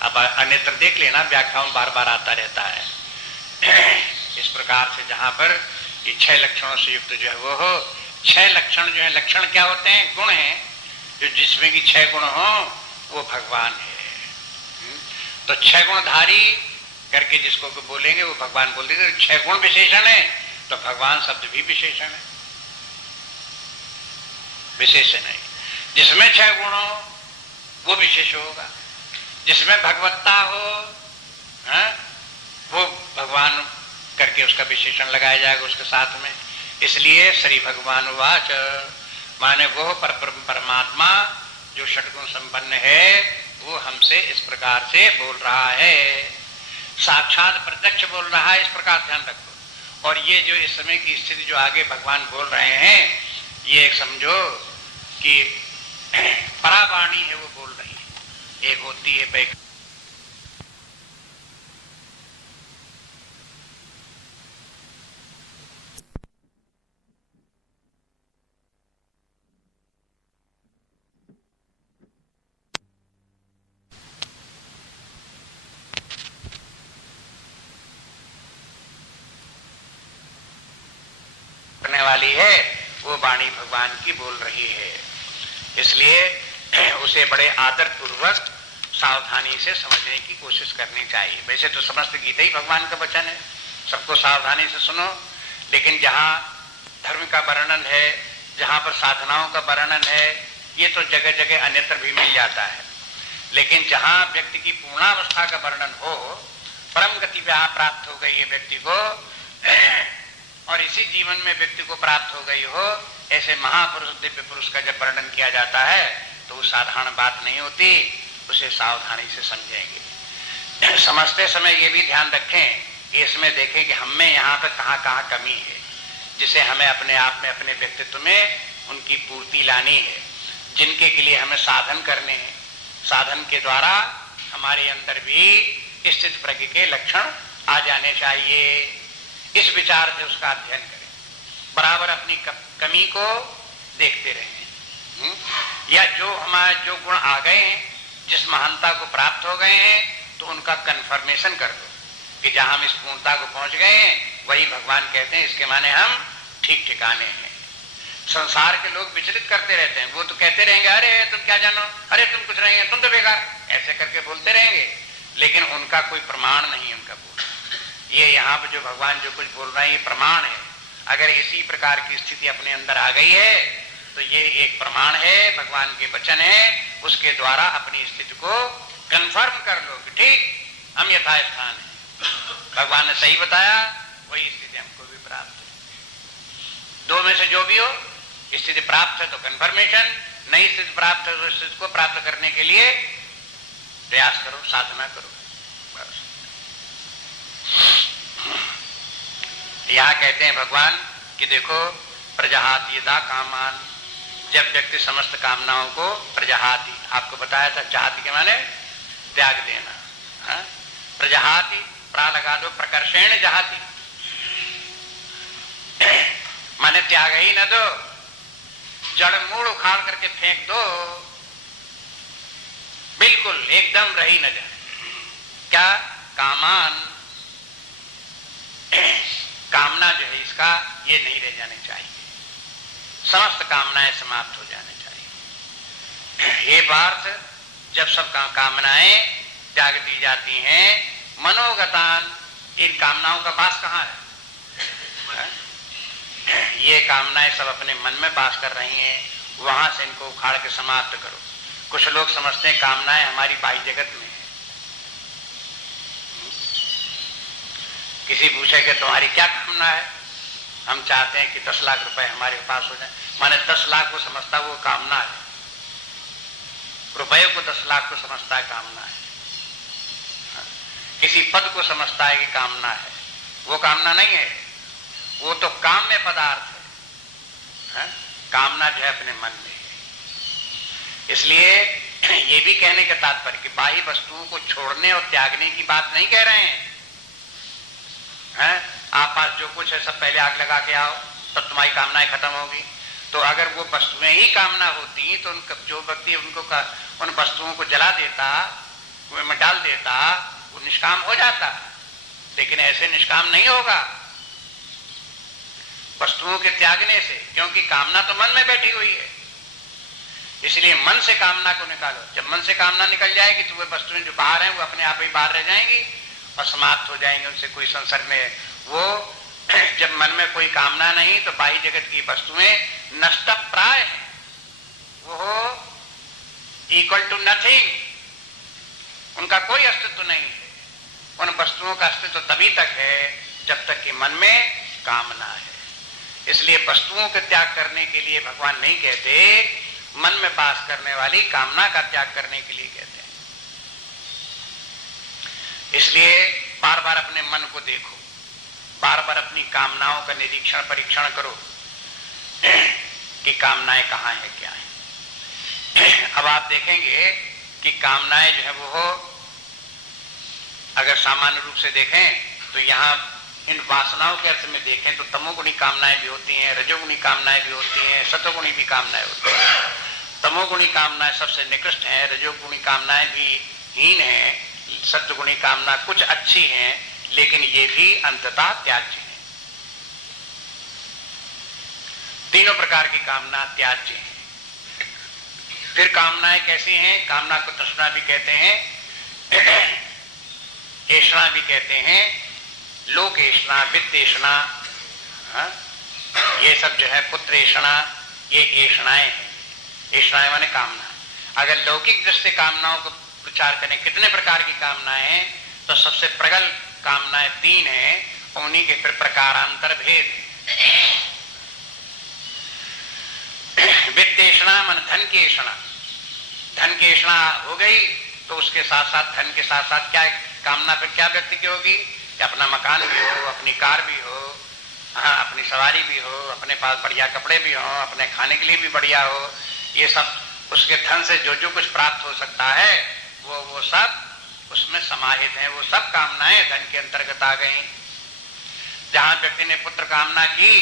अब अन्यत्र देख लेना, व्याख्याओं बार बार आता रहता है। इस प्रकार से जहां पर ये 6 लक्षणों से युक्त जो है वो हो, 6 लक्षण जो है, लक्षण क्या होते हैं? गुण हैं, जो जिसमें कि 6 गुण हो वो भगवान है। तो 6 गुणधारी करके जिसको बोलेंगे वो भगवान बोल देंगे। 6 गुण विशेषण है तो भगवान शब्द भी विशेषण है, विशेषण है। जिसमें 6 गुण हो वो विशेष होगा, जिसमें भगवत्ता हो वो भगवान करके उसका विशेषण लगाया जाएगा उसके साथ में। इसलिए श्री भगवान वाच, माने वो परमात्मा जो षटगुण संपन्न है वो हमसे इस प्रकार से बोल रहा है, साक्षात प्रत्यक्ष बोल रहा है। इस प्रकार ध्यान रखो। और ये जो इस समय की स्थिति जो आगे भगवान बोल रहे हैं, ये एक समझो कि परावाणी है, वो बोल रही है। एक होती है बैक वाली है, वो वाणी भगवान की बोल रही है। इसलिए उसे बड़े आदर पूर्वक सावधानी से समझने की कोशिश करनी चाहिए। वैसे तो समस्त गीता ही भगवान का वचन है, सबको सावधानी से सुनो। लेकिन जहाँ धर्म का वर्णन है, जहाँ पर साधनाओं का वर्णन है, ये तो जगह जगह अन्यत्र भी मिल जाता है। लेकिन जहाँ व्यक्ति की पूर्णावस्था का वर्णन हो, परम गति प्राप्त हो गई है व्यक्ति को, और इसी जीवन में व्यक्ति को प्राप्त हो गई हो, ऐसे महापुरुष दिव्य पुरुष का जब वर्णन किया जाता है तो वो साधारण बात नहीं होती, उसे सावधानी से समझेंगे। समझते समय ये भी ध्यान रखें कि इसमें देखें कि हम में यहाँ पर कहाँ कहाँ कमी है, जिसे हमें अपने आप में, अपने व्यक्तित्व में उनकी पूर्ति लानी है, जिनके के लिए हमें साधन करने हैं। साधन के द्वारा हमारे अंदर भी स्थित प्रज्ञ के लक्षण आ जाने चाहिए। इस विचार से उसका अध्ययन करें, बराबर अपनी कमी को देखते रहें, या जो हमारे जो गुण आ गए हैं, जिस महानता को प्राप्त हो गए हैं, तो उनका कन्फर्मेशन कर दो कि जहां हम इस पूर्णता को पहुंच गए हैं वही भगवान कहते हैं, इसके माने हम ठीक ठिकाने हैं। संसार के लोग विचलित करते रहते हैं, वो तो कहते रहेंगे अरे तुम क्या जानो, अरे तुम कुछ नहीं है, तुम तो बेकार, ऐसे करके बोलते रहेंगे, लेकिन उनका कोई प्रमाण नहीं उनका बोल। ये यहाँ पर जो भगवान जो कुछ बोल रहे हैं ये प्रमाण है। अगर इसी प्रकार की स्थिति अपने अंदर आ गई है तो ये एक प्रमाण है, भगवान के वचन है, उसके द्वारा अपनी स्थिति को कंफर्म कर लो कि ठीक हम यथास्थान है, भगवान ने सही बताया, वही स्थिति हमको भी प्राप्त है। दो में से जो भी हो, स्थिति प्राप्त है तो कंफर्मेशन, नई स्थिति प्राप्त है तो स्थिति को प्राप्त करने के लिए प्रयास करो, साधना करो। यहाँ कहते हैं भगवान कि देखो प्रजहाति यदा कामान, जब व्यक्ति समस्त कामनाओं को प्रजहाति, आपको बताया था जहाति के माने त्याग देना, प्रजहाति प्रा लगा दो, प्रकर्षेण जहाति माने त्याग ही न दो, जड़ मूड़ उखाड़ करके फेंक दो, बिल्कुल एकदम रही न जाए। क्या? कामान, कामना जो है इसका ये नहीं रह जानी चाहिए, समस्त कामनाएं समाप्त हो जाने चाहिए। ये पार्थ, जब सब कामनाएं त्याग दी जाती हैं, मनोगतान, इन कामनाओं का वास कहाँ है? ये कामनाएं सब अपने मन में वास कर रही हैं, वहां से इनको उखाड़ के समाप्त करो। कुछ लोग समझते हैं कामनाएं हमारी बाह्य जगत में है। किसी पूछे कि तुम्हारी क्या कामना है? हम चाहते हैं कि 10 लाख रुपए हमारे पास हो जाए, माने 10 लाख वो समझता वो कामना है, रुपये को 10 लाख को समझता है कामना है, किसी पद को समझता है कि कामना है, वो कामना नहीं है, वो तो काम्य पदार्थ है। कामना जो है अपने मन में है। इसलिए ये भी कहने का तात्पर्य कि बाह्य वस्तुओं को छोड़ने और त्यागने की बात नहीं कह रहे हैं। आप पास जो कुछ है सब पहले आग लगा के आओ तब तुम्हारी कामनाएं खत्म होगी। तो अगर वो वस्तुएं ही कामना होती तो जो व्यक्ति उन वस्तुओं को जला देता, में डाल देता, वो निष्काम हो जाता। लेकिन ऐसे निष्काम नहीं होगा वस्तुओं के त्यागने से, क्योंकि कामना तो मन में बैठी हुई है। इसलिए मन से कामना को निकालो। जब मन से कामना निकल जाएगी तो वे वस्तुएं जो बाहर हैं वो अपने आप ही बाहर रह जाएंगी और समाप्त हो जाएंगे, उनसे कोई संसर्ग में। वो जब मन में कोई कामना नहीं तो बाह्य जगत की वस्तुएं नष्ट प्राय है, वो इक्वल टू नथिंग, उनका कोई अस्तित्व नहीं है। उन वस्तुओं का अस्तित्व तभी तक है जब तक कि मन में कामना है। इसलिए वस्तुओं के त्याग करने के लिए भगवान नहीं कहते, मन में वास करने वाली कामना का त्याग करने के लिए कहते हैं। इसलिए बार बार अपने मन को देखो, बार बार अपनी कामनाओं का निरीक्षण परीक्षण करो कि कामनाएं कहाँ है, क्या है। अब आप देखेंगे कि कामनाएं जो है वो अगर सामान्य रूप से देखें तो यहाँ इन वासनाओं के अर्थ में देखें तो तमोगुणी कामनाएं भी होती हैं, रजोगुणी कामनाएं भी होती हैं, सतोगुणी भी कामनाएं होती हैं। तमोगुणी कामनाएं सबसे निकृष्ट हैं, रजोगुणी कामनाएं भी हीन हैं, सत्वगुणी कामना कुछ अच्छी हैं, लेकिन ये भी अंततः त्याज्य है। तीनों प्रकार की कामना त्याज्य है। फिर कामनाएं कैसी हैं? कामना को तृष्णा भी कहते हैं, ऐषणा भी कहते हैं, लोक ऐषणा, वित्त ऐषणा, ये सब जो है पुत्र ऐषणा, ये ऐषणाएं हैं। ऐषणाएं माने कामना। अगर लौकिक दृष्टि कामनाओं को विचार करें कितने प्रकार की कामनाएं हैं, तो सबसे प्रगल कामनाएं 3 हैं, उन्हीं के फिर प्रकारांतर भेद है। वित्त ऐषणा मन धन की ऐषणा। धन की ऐषणा हो गई तो उसके साथ साथ धन के साथ साथ क्या कामना फिर क्या व्यक्ति की होगी कि अपना मकान भी हो, अपनी कार भी हो, अपनी सवारी भी हो, अपने पास बढ़िया कपड़े भी हो, अपने खाने के लिए भी बढ़िया हो। ये सब उसके धन से जो जो कुछ प्राप्त हो सकता है वो सब उसमें समाहित है। वो सब कामनाएं धन के अंतर्गत आ गई। जहां व्यक्ति ने पुत्र कामना की,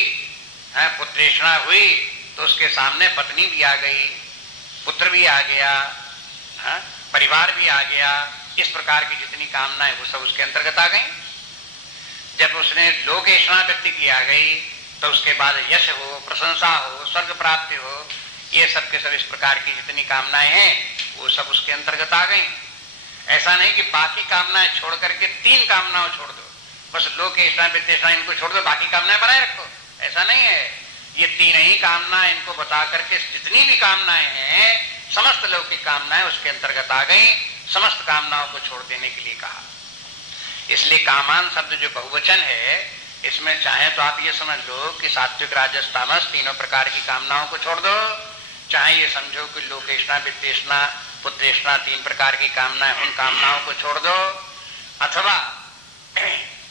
पुत्रेषणा हुई, तो उसके सामने पत्नी भी आ गई, पुत्र भी आ गया, परिवार भी आ गया। इस प्रकार की जितनी कामनाएं वो सब उसके अंतर्गत आ गई। जब उसने लोक ऐषणा व्यक्ति की आ गई तो उसके बाद यश हो, प्रशंसा हो, स्वर्ग प्राप्ति हो, ये सब के सब इस प्रकार की जितनी कामनाएं हैं वो सब उसके अंतर्गत आ गई। ऐसा नहीं कि बाकी कामनाएं छोड़ करके 3 कामनाओं छोड़ दो, बस लोक ऐषणा, वित्त ऐषणा इनको छोड़ दो, बाकी कामनाएं बनाए रखो, ऐसा नहीं है। ये 3 ही कामनाएं इनको बता करके जितनी भी कामनाएं हैं समस्त लौकिक कामनाएं उसके अंतर्गत आ गई। समस्त कामनाओं को छोड़ देने के लिए कहा। इसलिए कामान शब्द जो बहुवचन है, इसमें चाहे तो आप ये समझ लो कि सात्विक, राजस, तामस तीनों प्रकार की कामनाओं को छोड़ दो, चाहे ये समझो कि लोकेषणा, वित्तेषणा, पुत्रेषणा 3 प्रकार की कामनाएं, उन कामनाओं को छोड़ दो। अथवा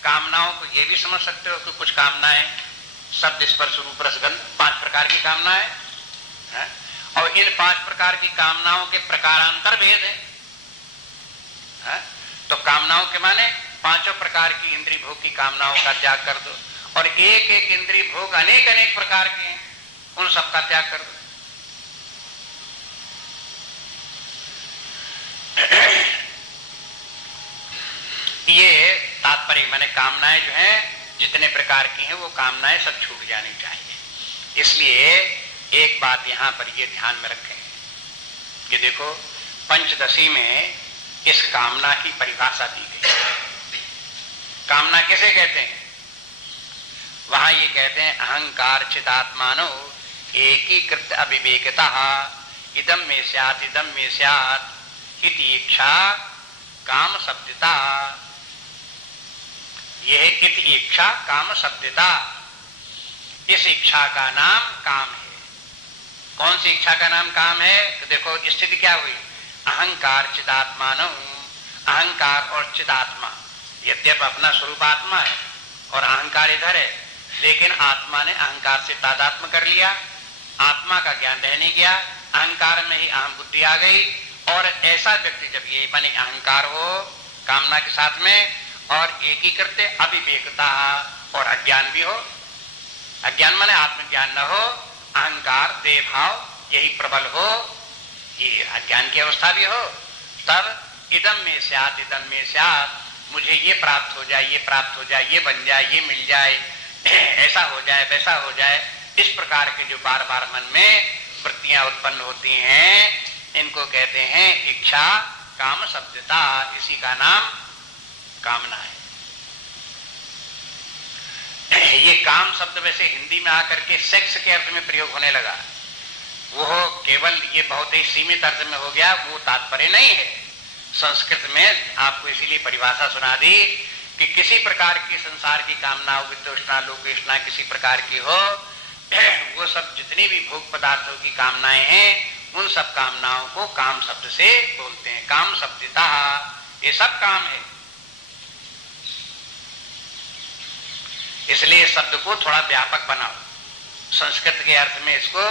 कामनाओं को ये भी समझ सकते हो कि कुछ कामनाएं शब्द, स्पर्श, रूप, रस, गंध 5 प्रकार की कामनाएं है, और इन 5 प्रकार की कामनाओं के प्रकारांतर भेद है। तो कामनाओं के माने 5 प्रकार की इंद्रिय भोग की कामनाओं का त्याग कर दो, और एक एक इंद्रिय भोग अनेक अनेक प्रकार के हैं, उन सब का त्याग कर दो। ये तात्पर्य माने कामनाएं जो हैं जितने प्रकार की हैं वो कामनाएं सब छूट जानी चाहिए। इसलिए एक बात यहां पर ये ध्यान में रखें कि देखो पंचदशी में इस कामना की परिभाषा दी गई। कामना किसे कहते हैं? वहां ये कहते हैं अहंकार चिदात्मानो एकीकृत अविवेकता इदम में स्यात् इदम में स्यात् इति इच्छा काम शब्दिता। यह इति इच्छा काम शब्दिता, इस इच्छा का नाम काम है। कौन सी इच्छा का नाम काम है? तो देखो स्थिति क्या हुई, अहंकार चिदात्मानम, अहंकार और चिदात्मा यद्यप अपना स्वरूप आत्मा है और अहंकार इधर है, लेकिन आत्मा ने अहंकार से तादात्म्य कर लिया, आत्मा का ज्ञान रह नहीं गया, अहंकार में ही अहम बुद्धि आ गई। और ऐसा व्यक्ति जब ये माने अहंकार हो कामना के साथ में और एक ही करते अविवेकता और अज्ञान भी हो, अज्ञान माने आत्मज्ञान न हो, अहंकार देह भाव यही प्रबल हो, ये अज्ञान की अवस्था भी हो, तब इदम में स्यात्, इदम में स्यात्, मुझे ये प्राप्त हो जाए, ये प्राप्त हो जाए, ये बन जाए, ये मिल जाए, ऐसा हो जाए, वैसा हो जाए, इस प्रकार के जो बार बार मन में वृत्तियां उत्पन्न होती हैं, इनको कहते हैं इच्छा काम शब्दता। इसी का नाम कामना है। ये काम शब्द वैसे हिंदी में आकर के सेक्स के अर्थ में प्रयोग होने लगा, वो केवल ये बहुत ही सीमित अर्थ में हो गया, वो तात्पर्य नहीं है। संस्कृत में आपको इसीलिए परिभाषा सुना दी कि किसी प्रकार की संसार की कामना, विद्वेषणा, लोकेषणा किसी प्रकार की हो, वो सब जितनी भी भोग पदार्थों की कामनाएं हैं, उन सब कामनाओं को काम शब्द से बोलते हैं। काम शब्दिता, ये सब काम है। इसलिए शब्द को थोड़ा व्यापक बनाओ, संस्कृत के अर्थ में इसको,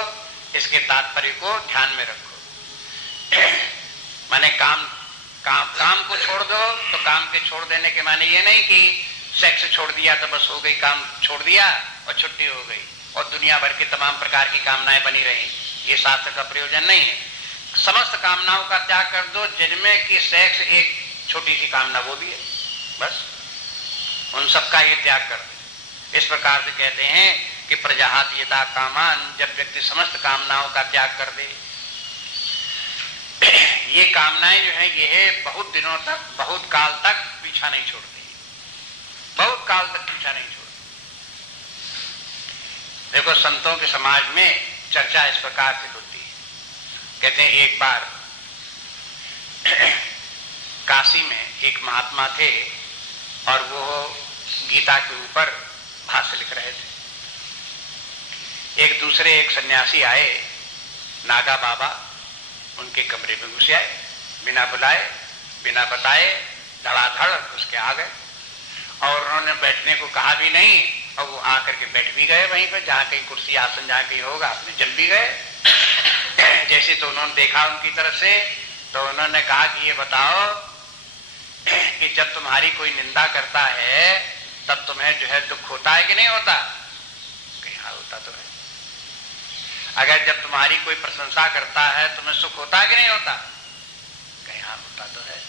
इसके तात्पर्य को ध्यान में रखो। माने काम को छोड़ दो, तो काम के छोड़ देने के माने ये नहीं कि सेक्स छोड़ दिया तो बस हो गई, काम छोड़ दिया और छुट्टी हो गई और दुनिया भर की तमाम प्रकार की कामनाएं बनी रही, ये शास्त्र का प्रयोजन नहीं है। समस्त कामनाओं का त्याग कर दो, जिनमें कि सेक्स एक छोटी सी कामना वो भी है, बस उन सब का ये त्याग कर दो। इस प्रकार से कहते हैं कि प्रजाहात यथा कामान, जब व्यक्ति समस्त कामनाओं का त्याग कर दे। ये कामनाएं जो है ये बहुत दिनों तक, बहुत काल तक पीछा नहीं छोड़ती, बहुत काल तक पीछा नहीं छोड़ती। देखो संतों के समाज में चर्चा इस प्रकार से होती है। कहते हैं एक बार काशी में एक महात्मा थे और वो गीता के ऊपर भाष्य लिख रहे थे। एक सन्यासी आए, नागा बाबा, उनके कमरे में घुस आए, बिना बुलाए बिना बताए धड़ाधड़ उसके आ गए और उन्होंने बैठने को कहा भी नहीं, और वो आकर के बैठ भी गए वहीं पर, जहाँ कहीं कुर्सी आसन जहाँ कहीं होगा अपने जम भी गए। जैसे तो उन्होंने देखा उनकी तरफ से, तो उन्होंने कहा कि ये बताओ कि जब तुम्हारी कोई निंदा करता है तब तुम्हें जो है दुख होता है कि नहीं होता? कहीं हाँ होता तो है। अगर जब तुम्हारी कोई प्रशंसा करता है तुम्हें सुख होता है कि नहीं होता? कहीं हाँ होता तो है।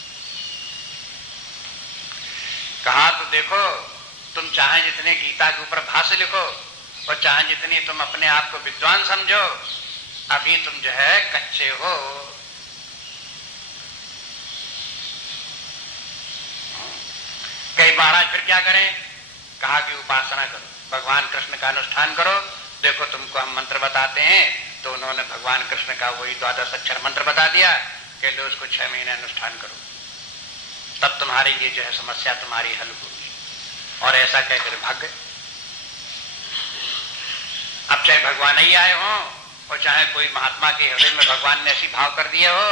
कहा तो देखो, तुम चाहे जितने गीता के ऊपर भाष्य लिखो और चाहे जितनी तुम अपने आप को विद्वान समझो, अभी तुम जो है कच्चे हो। कई महाराज फिर क्या करें? कहा कि उपासना करो, भगवान कृष्ण का अनुष्ठान करो। देखो तुमको हम मंत्र बताते हैं, तो उन्होंने भगवान कृष्ण का वही 12 अक्षर मंत्र बता दिया कि लो उसको 6 महीने अनुष्ठान करो, तब तुम्हारी ये जो है समस्या तुम्हारी हल होगी। और ऐसा कहकर भाग गए। अब चाहे भगवान ही आए हो और चाहे कोई महात्मा के हृदय में भगवान ने ऐसी भाव कर दिया हो,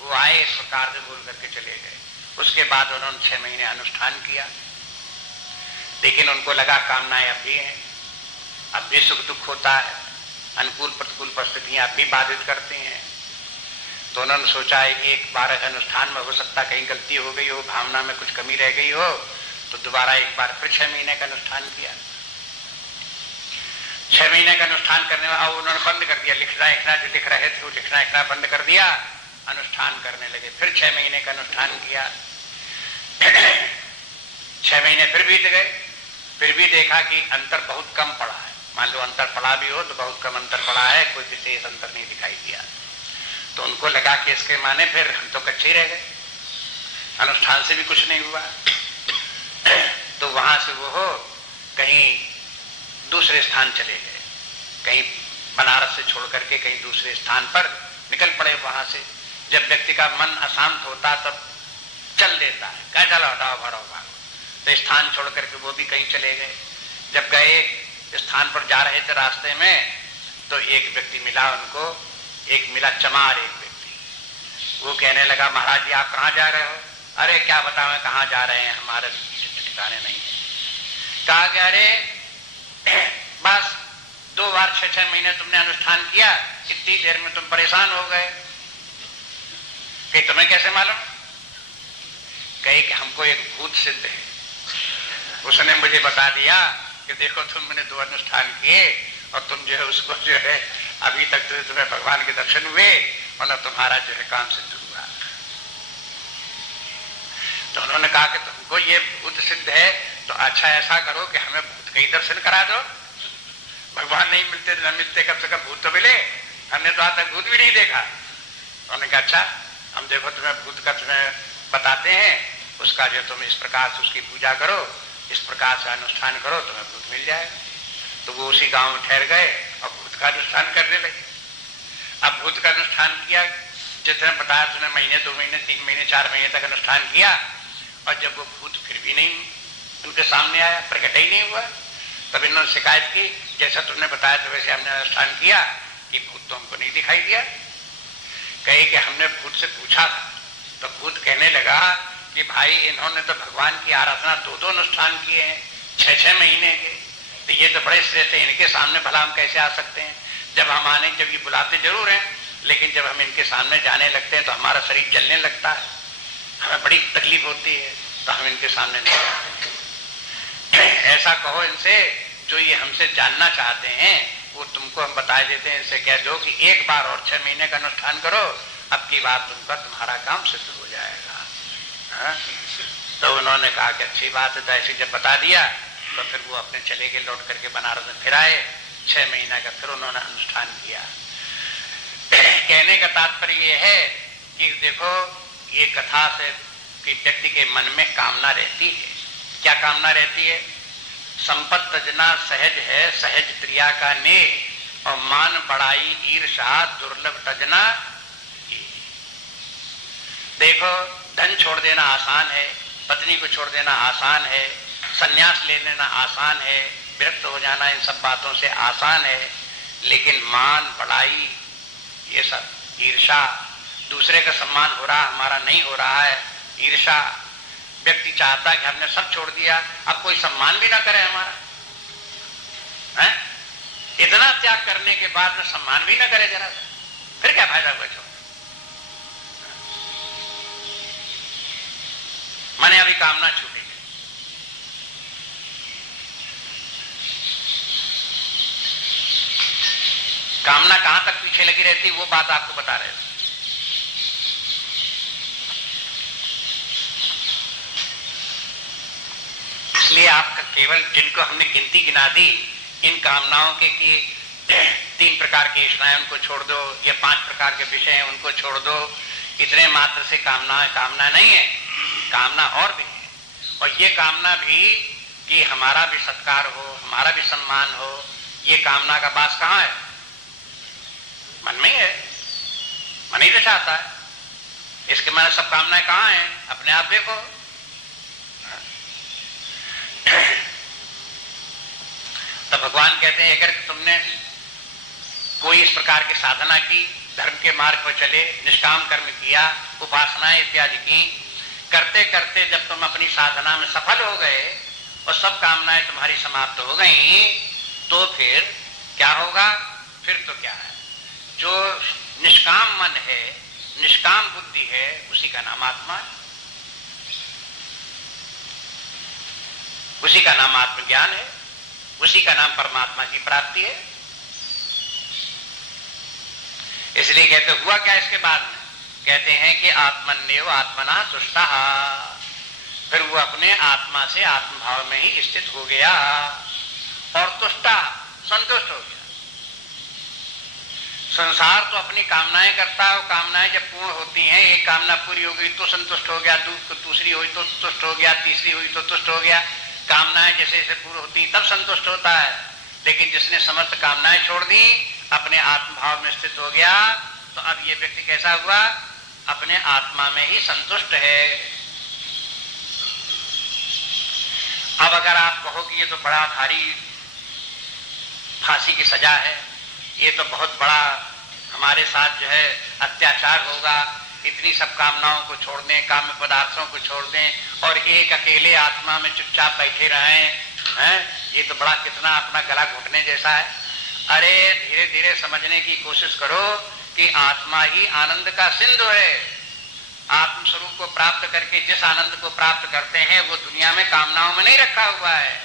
वो आए इस प्रकार से बोल करके चले गए। उसके बाद उन्होंने 6 महीने अनुष्ठान किया, लेकिन उनको लगा कामनाएं अब भी हैं, अब भी सुख दुख होता है, अनुकूल प्रतिकूल परिस्थितियां अब भी बाधित करती हैं। तो उन्होंने सोचा एक बार अनुष्ठान में हो सकता कहीं गलती हो गई हो, भावना में कुछ कमी रह गई हो, तो दोबारा एक बार फिर 6 महीने का अनुष्ठान किया। 6 महीने का अनुष्ठान करने में अब उन्होंने बंद कर दिया, लिखना जो लिख रहे थे वो लिखना बंद कर दिया, अनुष्ठान करने लगे। फिर 6 महीने का अनुष्ठान किया। 6 महीने फिर बीत गए, फिर भी देखा कि अंतर बहुत कम पड़ा है। मान लो अंतर पड़ा भी हो तो बहुत कम अंतर पड़ा है, कोई विशेष अंतर नहीं दिखाई दिया। तो उनको लगा कि इसके माने फिर हम तो कच्चे ही रह गए, अनुष्ठान से भी कुछ नहीं हुआ। तो वहां से वो कहीं दूसरे स्थान चले गए, कहीं बनारस से छोड़ करके कहीं दूसरे स्थान पर निकल पड़े। वहां से जब व्यक्ति का मन अशांत होता तब चल देता है, क्या चलो हटाओ भाड़ो भागो, तो स्थान छोड़ करके वो भी कहीं चले गए। जब गए स्थान पर जा रहे थे, रास्ते में तो एक व्यक्ति मिला उनको, एक मिला चमार एक व्यक्ति। वो कहने लगा, महाराज जी आप कहाँ जा रहे हो? अरे क्या बताओ कहाँ जा रहे हैं, हमारे ठिकाने नहीं है। कहा कि अरे बस 2 बार 6-6 महीने तुमने अनुष्ठान किया, इतनी देर में तुम परेशान हो गए। कि तुम्हें कैसे मालूम? कहे कि हमको एक भूत सिद्ध है, उसने मुझे बता दिया कि देखो तुमने 2 अनुष्ठान किए और तुम जो है उसको जो है अभी तक तो तुम्हें भगवान के दर्शन हुए और न तुम्हारा जो है काम सिद्ध हुआ। तो उन्होंने कहा कि तुमको ये भूत सिद्ध है तो अच्छा ऐसा करो कि हमें भूत का ही दर्शन करा दो। भगवान नहीं मिलते न मिलते, कम से कम भूत तो मिले, हमने तो आज तक भूत भी नहीं देखा। उन्होंने कहा अच्छा हम देखो तुम्हें भूत का तुम्हें बताते हैं, उसका जो तुम इस प्रकार से उसकी पूजा करो, इस प्रकार से अनुष्ठान करो, तुम्हें भूत मिल जाएगा। तो वो उसी गांव में ठहर गए और भूत का अनुष्ठान करने लगे। अब भूत का अनुष्ठान किया, जितने बताया तुमने महीने 2 महीने 3 महीने 4 महीने तक अनुष्ठान किया, और जब वो भूत फिर भी नहीं उनके सामने आया, प्रकट ही नहीं हुआ, तब इन्होंने शिकायत की, जैसा तुमने बताया तो वैसे हमने अनुष्ठान किया, कि भूत तो हमको नहीं दिखाई दिया। कहे कि हमने भूत से पूछा था, तो भूत कहने लगा कि भाई इन्होंने तो भगवान की आराधना 2-2 अनुष्ठान किए हैं 6-6 महीने के, तो ये तो बड़े श्रेष्ठ है, इनके सामने भला हम कैसे आ सकते हैं? जब हम आने, जब ये बुलाते जरूर हैं, लेकिन जब हम इनके सामने जाने लगते हैं तो हमारा शरीर जलने लगता है, हमें बड़ी तकलीफ होती है, तो हम इनके सामने नहीं जाते। ऐसा कहो इनसे, जो ये हमसे जानना चाहते हैं वो तुमको हम बता देते हैं, इनसे कह दो कि 1 बार और 6 महीने का अनुष्ठान करो, अब की बार तुम्हारा काम सिद्ध हो जाएगा। हाँ? तो उन्होंने कहा कि अच्छी बात है। तो ऐसे जब बता दिया तो फिर वो अपने चले गए, लौट करके बनारस में फिर आए। 6 महीने का फिर उन्होंने अनुष्ठान किया। कहने का तात्पर्य ये है कि देखो ये कथा से कि व्यक्ति के मन में कामना रहती है। क्या कामना रहती है? संपत्त तजना सहज है, सहज प्रिया का ने, और मान बड़ाई ईर्षा दुर्लभ तजना। देखो धन छोड़ देना आसान है, पत्नी को छोड़ देना आसान है, संन्यास ले लेना आसान है, विरक्त हो जाना इन सब बातों से आसान है, लेकिन मान बड़ाई ये सब, ईर्षा, दूसरे का सम्मान हो रहा हमारा नहीं हो रहा है, ईर्षा, व्यक्ति चाहता है कि हमने सब छोड़ दिया, अब कोई सम्मान भी ना करे हमारा, है? इतना त्याग करने के बाद में सम्मान भी ना करे जरा, फिर क्या फायदा हुआ? छोड़ माने अभी कामना छूटी है। कामना कहां तक पीछे लगी रहती वो बात आपको बता रहे थे। इसलिए आपका केवल जिनको हमने गिनती गिना दी इन कामनाओं के कि 3 प्रकार के इच्छाएं उनको छोड़ दो, या 5 प्रकार के विषय हैं उनको छोड़ दो, इतने मात्र से कामना नहीं है, कामना और भी है। और ये कामना भी कि हमारा भी सत्कार हो, हमारा भी सम्मान हो, ये कामना का वास कहाँ है? मन में ही है, मन ही तो चाहता है। इसके मन सब कामनाएं कहाँ हैं? अपने आप देखो। तो भगवान कहते हैं अगर तुमने कोई इस प्रकार की साधना की, धर्म के मार्ग पर चले, निष्काम कर्म किया, उपासनाएं इत्यादि की, करते करते जब तुम अपनी साधना में सफल हो गए और सब कामनाएं तुम्हारी समाप्त हो गई, तो फिर क्या होगा? फिर तो क्या है, जो निष्काम मन है, निष्काम बुद्धि है, उसी का नाम आत्मा है, उसी का नाम आत्मज्ञान है, उसी का नाम परमात्मा की प्राप्ति है। इसलिए कहते हुआ क्या इसके बाद में? कहते हैं कि आत्मन्येव आत्मना तुष्टा, फिर वो अपने आत्मा से आत्मभाव में ही स्थित हो गया और तुष्टा, संतुष्ट हो गया। संसार तो अपनी कामनाएं करता है, कामनाएं जब पूर्ण होती हैं, एक कामना पूरी हो गई तो संतुष्ट हो गया, दूसरी हुई तो तुष्ट हो गया, तीसरी हुई तो तुष्ट हो गया। कामनाएं जैसे जैसे पूर्ण होती तब संतुष्ट होता है। लेकिन जिसने समस्त कामनाएं छोड़ दी, अपने आत्मभाव में स्थित हो गया, तो अब ये व्यक्ति कैसा हुआ? अपने आत्मा में ही संतुष्ट है। अब अगर आप कहो कि ये तो बड़ा भारी फांसी की सजा है, ये तो बहुत बड़ा हमारे साथ जो है अत्याचार होगा, इतनी सब कामनाओं को छोड़ दें, काम्य पदार्थों को छोड़ दें और एक अकेले आत्मा में चुपचाप बैठे रहें, हैं? ये तो बड़ा कितना अपना गला घुटने जैसा है। अरे धीरे धीरे समझने की कोशिश करो कि आत्मा ही आनंद का सिंधु है। आत्म स्वरूप को प्राप्त करके जिस आनंद को प्राप्त करते हैं वो दुनिया में कामनाओं में नहीं रखा हुआ है,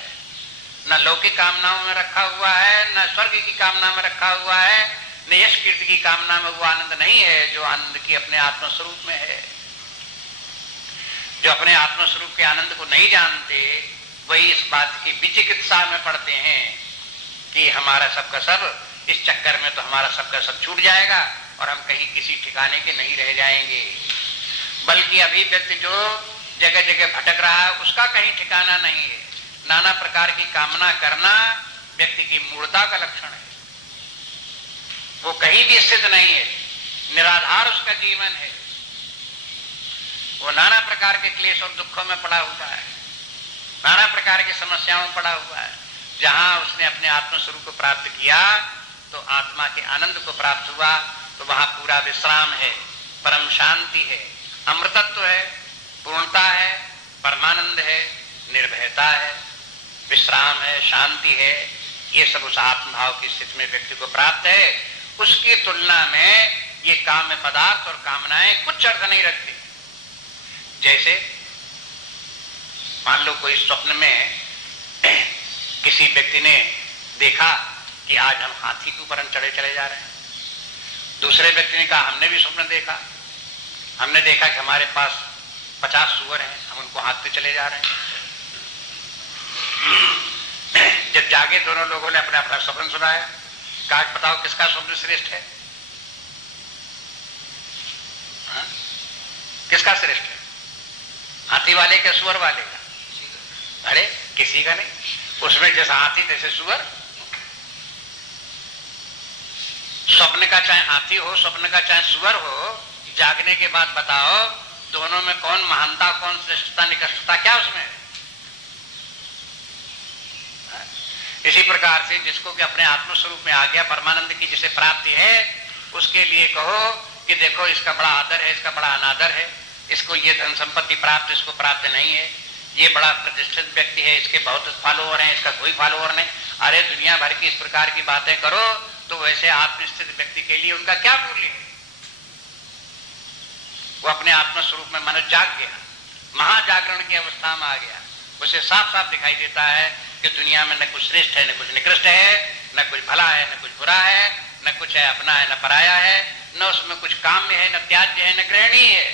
न लौकिक कामनाओं में रखा हुआ है, न स्वर्ग की कामना में रखा हुआ है, न यश कीर्ति की कामना में। वो आनंद नहीं है जो आनंद की अपने आत्म स्वरूप में है। जो अपने आत्म स्वरूप के आनंद को नहीं जानते वही इस बात की विचिकित्सा में पड़ते हैं कि हमारा सबका सब, इस चक्कर में तो हमारा सबका सब छूट जाएगा और हम कहीं किसी ठिकाने के नहीं रह जाएंगे। बल्कि अभी व्यक्ति जो जगह जगह भटक रहा है उसका कहीं ठिकाना नहीं है। नाना प्रकार की कामना करना व्यक्ति की मूढ़ता का लक्षण है। वो कहीं भी स्थित नहीं है, निराधार उसका जीवन है। वो नाना प्रकार के क्लेश और दुखों में पड़ा हुआ है, नाना प्रकार की समस्याओं में पड़ा हुआ है। जहां उसने अपने आत्म स्वरूप को प्राप्त किया तो आत्मा के आनंद को प्राप्त हुआ, तो वहां पूरा विश्राम है, परम शांति है, अमृतत्व है, पूर्णता है, परमानंद है, निर्भयता है, विश्राम है, शांति है। ये सब उस आत्मभाव की स्थिति में व्यक्ति को प्राप्त है। उसकी तुलना में ये काम्य पदार्थ और कामनाएं कुछ अर्थ नहीं रखती। जैसे मान लो कोई स्वप्न में किसी व्यक्ति ने देखा कि आज हम हाथी के ऊपर चढ़े चले जा रहे हैं। दूसरे व्यक्ति ने कहा हमने भी स्वप्न देखा, हमने देखा कि हमारे पास 50 सूअर हैं, हम उनको हाँकते चले जा रहे हैं। जब जागे दोनों लोगों ने अपना अपना स्वप्न सुनाया, कहा बताओ किसका स्वप्न श्रेष्ठ है? हा? किसका श्रेष्ठ है, हाथी वाले के सुअर वाले का? अरे किसी का नहीं, उसमें जैसा हाथी तैसे सुअर। स्वप्न का चाहे हाथी हो, स्वप्न का चाहे सुअर हो, जागने के बाद बताओ दोनों में कौन महानता, कौन श्रेष्ठता, निकृष्टता क्या उसमें है? इसी प्रकार से जिसको कि अपने आत्म स्वरूप में आ गया, परमानंद की जिसे प्राप्ति है, उसके लिए कहो कि देखो इसका बड़ा आदर है, इसका बड़ा अनादर है, इसको ये धन संपत्ति प्राप्त, इसको प्राप्त नहीं है, ये बड़ा प्रतिष्ठित व्यक्ति है, इसके बहुत फॉलोअर हैं, इसका कोई फॉलोअर नहीं। अरे दुनिया भर की इस प्रकार की बातें करो तो वैसे आत्मस्थित व्यक्ति के लिए उनका क्या मूल्य है? वो अपने आत्म स्वरूप में मन जाग गया, महाजागरण की अवस्था में आ गया। उसे साफ साफ दिखाई देता है कि दुनिया में न कुछ श्रेष्ठ है, न कुछ निकृष्ट है, न कुछ भला है, न कुछ बुरा है, न कुछ है अपना है, न पराया है, न उसमें कुछ काम्य है, न त्याज्य है, न ग्रहणीय है।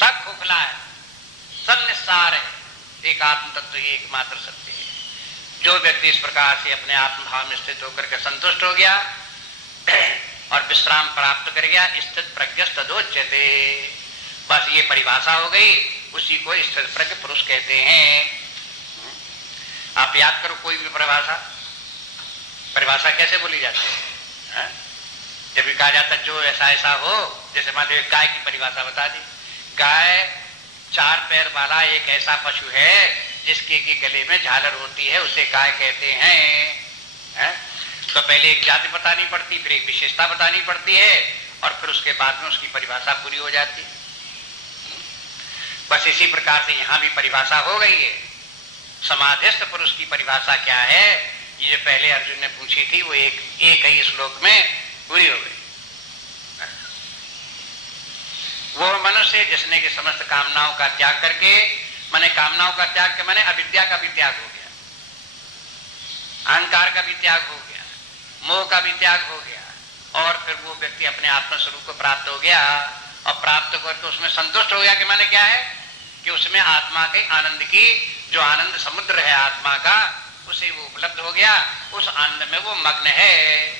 सब खोखला है, सब निस्सार है। एक आत्म तत्व ही एकमात्र सत्य है। जो व्यक्ति इस प्रकार से अपने आत्म भाव में स्थित होकर के संतुष्ट हो गया और विश्राम प्राप्त कर गया, स्थित प्रज्ञस्तदोच्यते। बस ये परिभाषा हो गई, उसी को स्थित प्रज्ञ पुरुष कहते हैं। आप याद करो कोई भी परिभाषा कैसे बोली जाती है? जब भी कहा जाता जो ऐसा ऐसा हो, जैसे मान लो गाय की परिभाषा बता दी। गाय 4 पैर वाला एक ऐसा पशु है जिसके की गले में झालर होती है, उसे गाय कहते हैं। तो पहले एक जाति बतानी पड़ती, फिर एक विशेषता बतानी पड़ती है और फिर उसके बाद में उसकी परिभाषा पूरी हो जाती है। बस इसी प्रकार से यहां भी परिभाषा हो गई है। समाधिस्थ पुरुष की परिभाषा क्या है, ये पहले अर्जुन ने पूछी थी, वो एक ही श्लोक में पूरी हो गई। वो मनुष्य जिसने की समस्त कामनाओं का त्याग करके, माने कामनाओं का त्याग के माने अविद्या का भी त्याग हो गया, अहंकार का भी त्याग हो गया, मोह का भी त्याग हो गया और फिर वो व्यक्ति अपने आत्म स्वरूप को प्राप्त हो गया और प्राप्त करके उसमें संतुष्ट हो गया कि माने क्या है कि उसमें आत्मा के आनंद की, जो आनंद समुद्र है आत्मा का, उसे वो उपलब्ध हो गया। उस आनंद में वो मग्न है,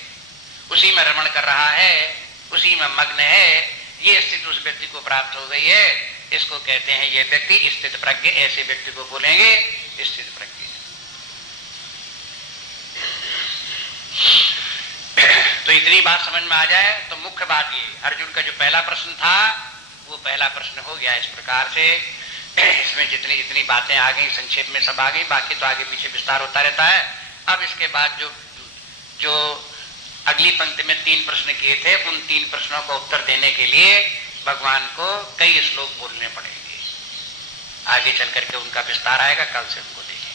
उसी में रमण कर रहा है, उसी में मग्न है। ये स्थिति उस व्यक्ति को प्राप्त हो गई है। इसको कहते हैं ये व्यक्ति स्थित प्रज्ञ। ऐसे व्यक्ति को बोलेंगे स्थित प्रज्ञ। तो इतनी बात समझ में आ जाए तो मुख्य बात ये, अर्जुन का जो पहला प्रश्न था वो पहला प्रश्न हो गया इस प्रकार से। इसमें जितनी जितनी बातें आ गई संक्षेप में सब आ गई, बाकी तो आगे पीछे विस्तार होता रहता है। अब इसके बाद जो अगली पंक्ति में 3 प्रश्न किए थे, उन 3 प्रश्नों का उत्तर देने के लिए भगवान को कई श्लोक बोलने पड़ेंगे। आगे चल करके उनका विस्तार आएगा, कल से उनको देखेंगे।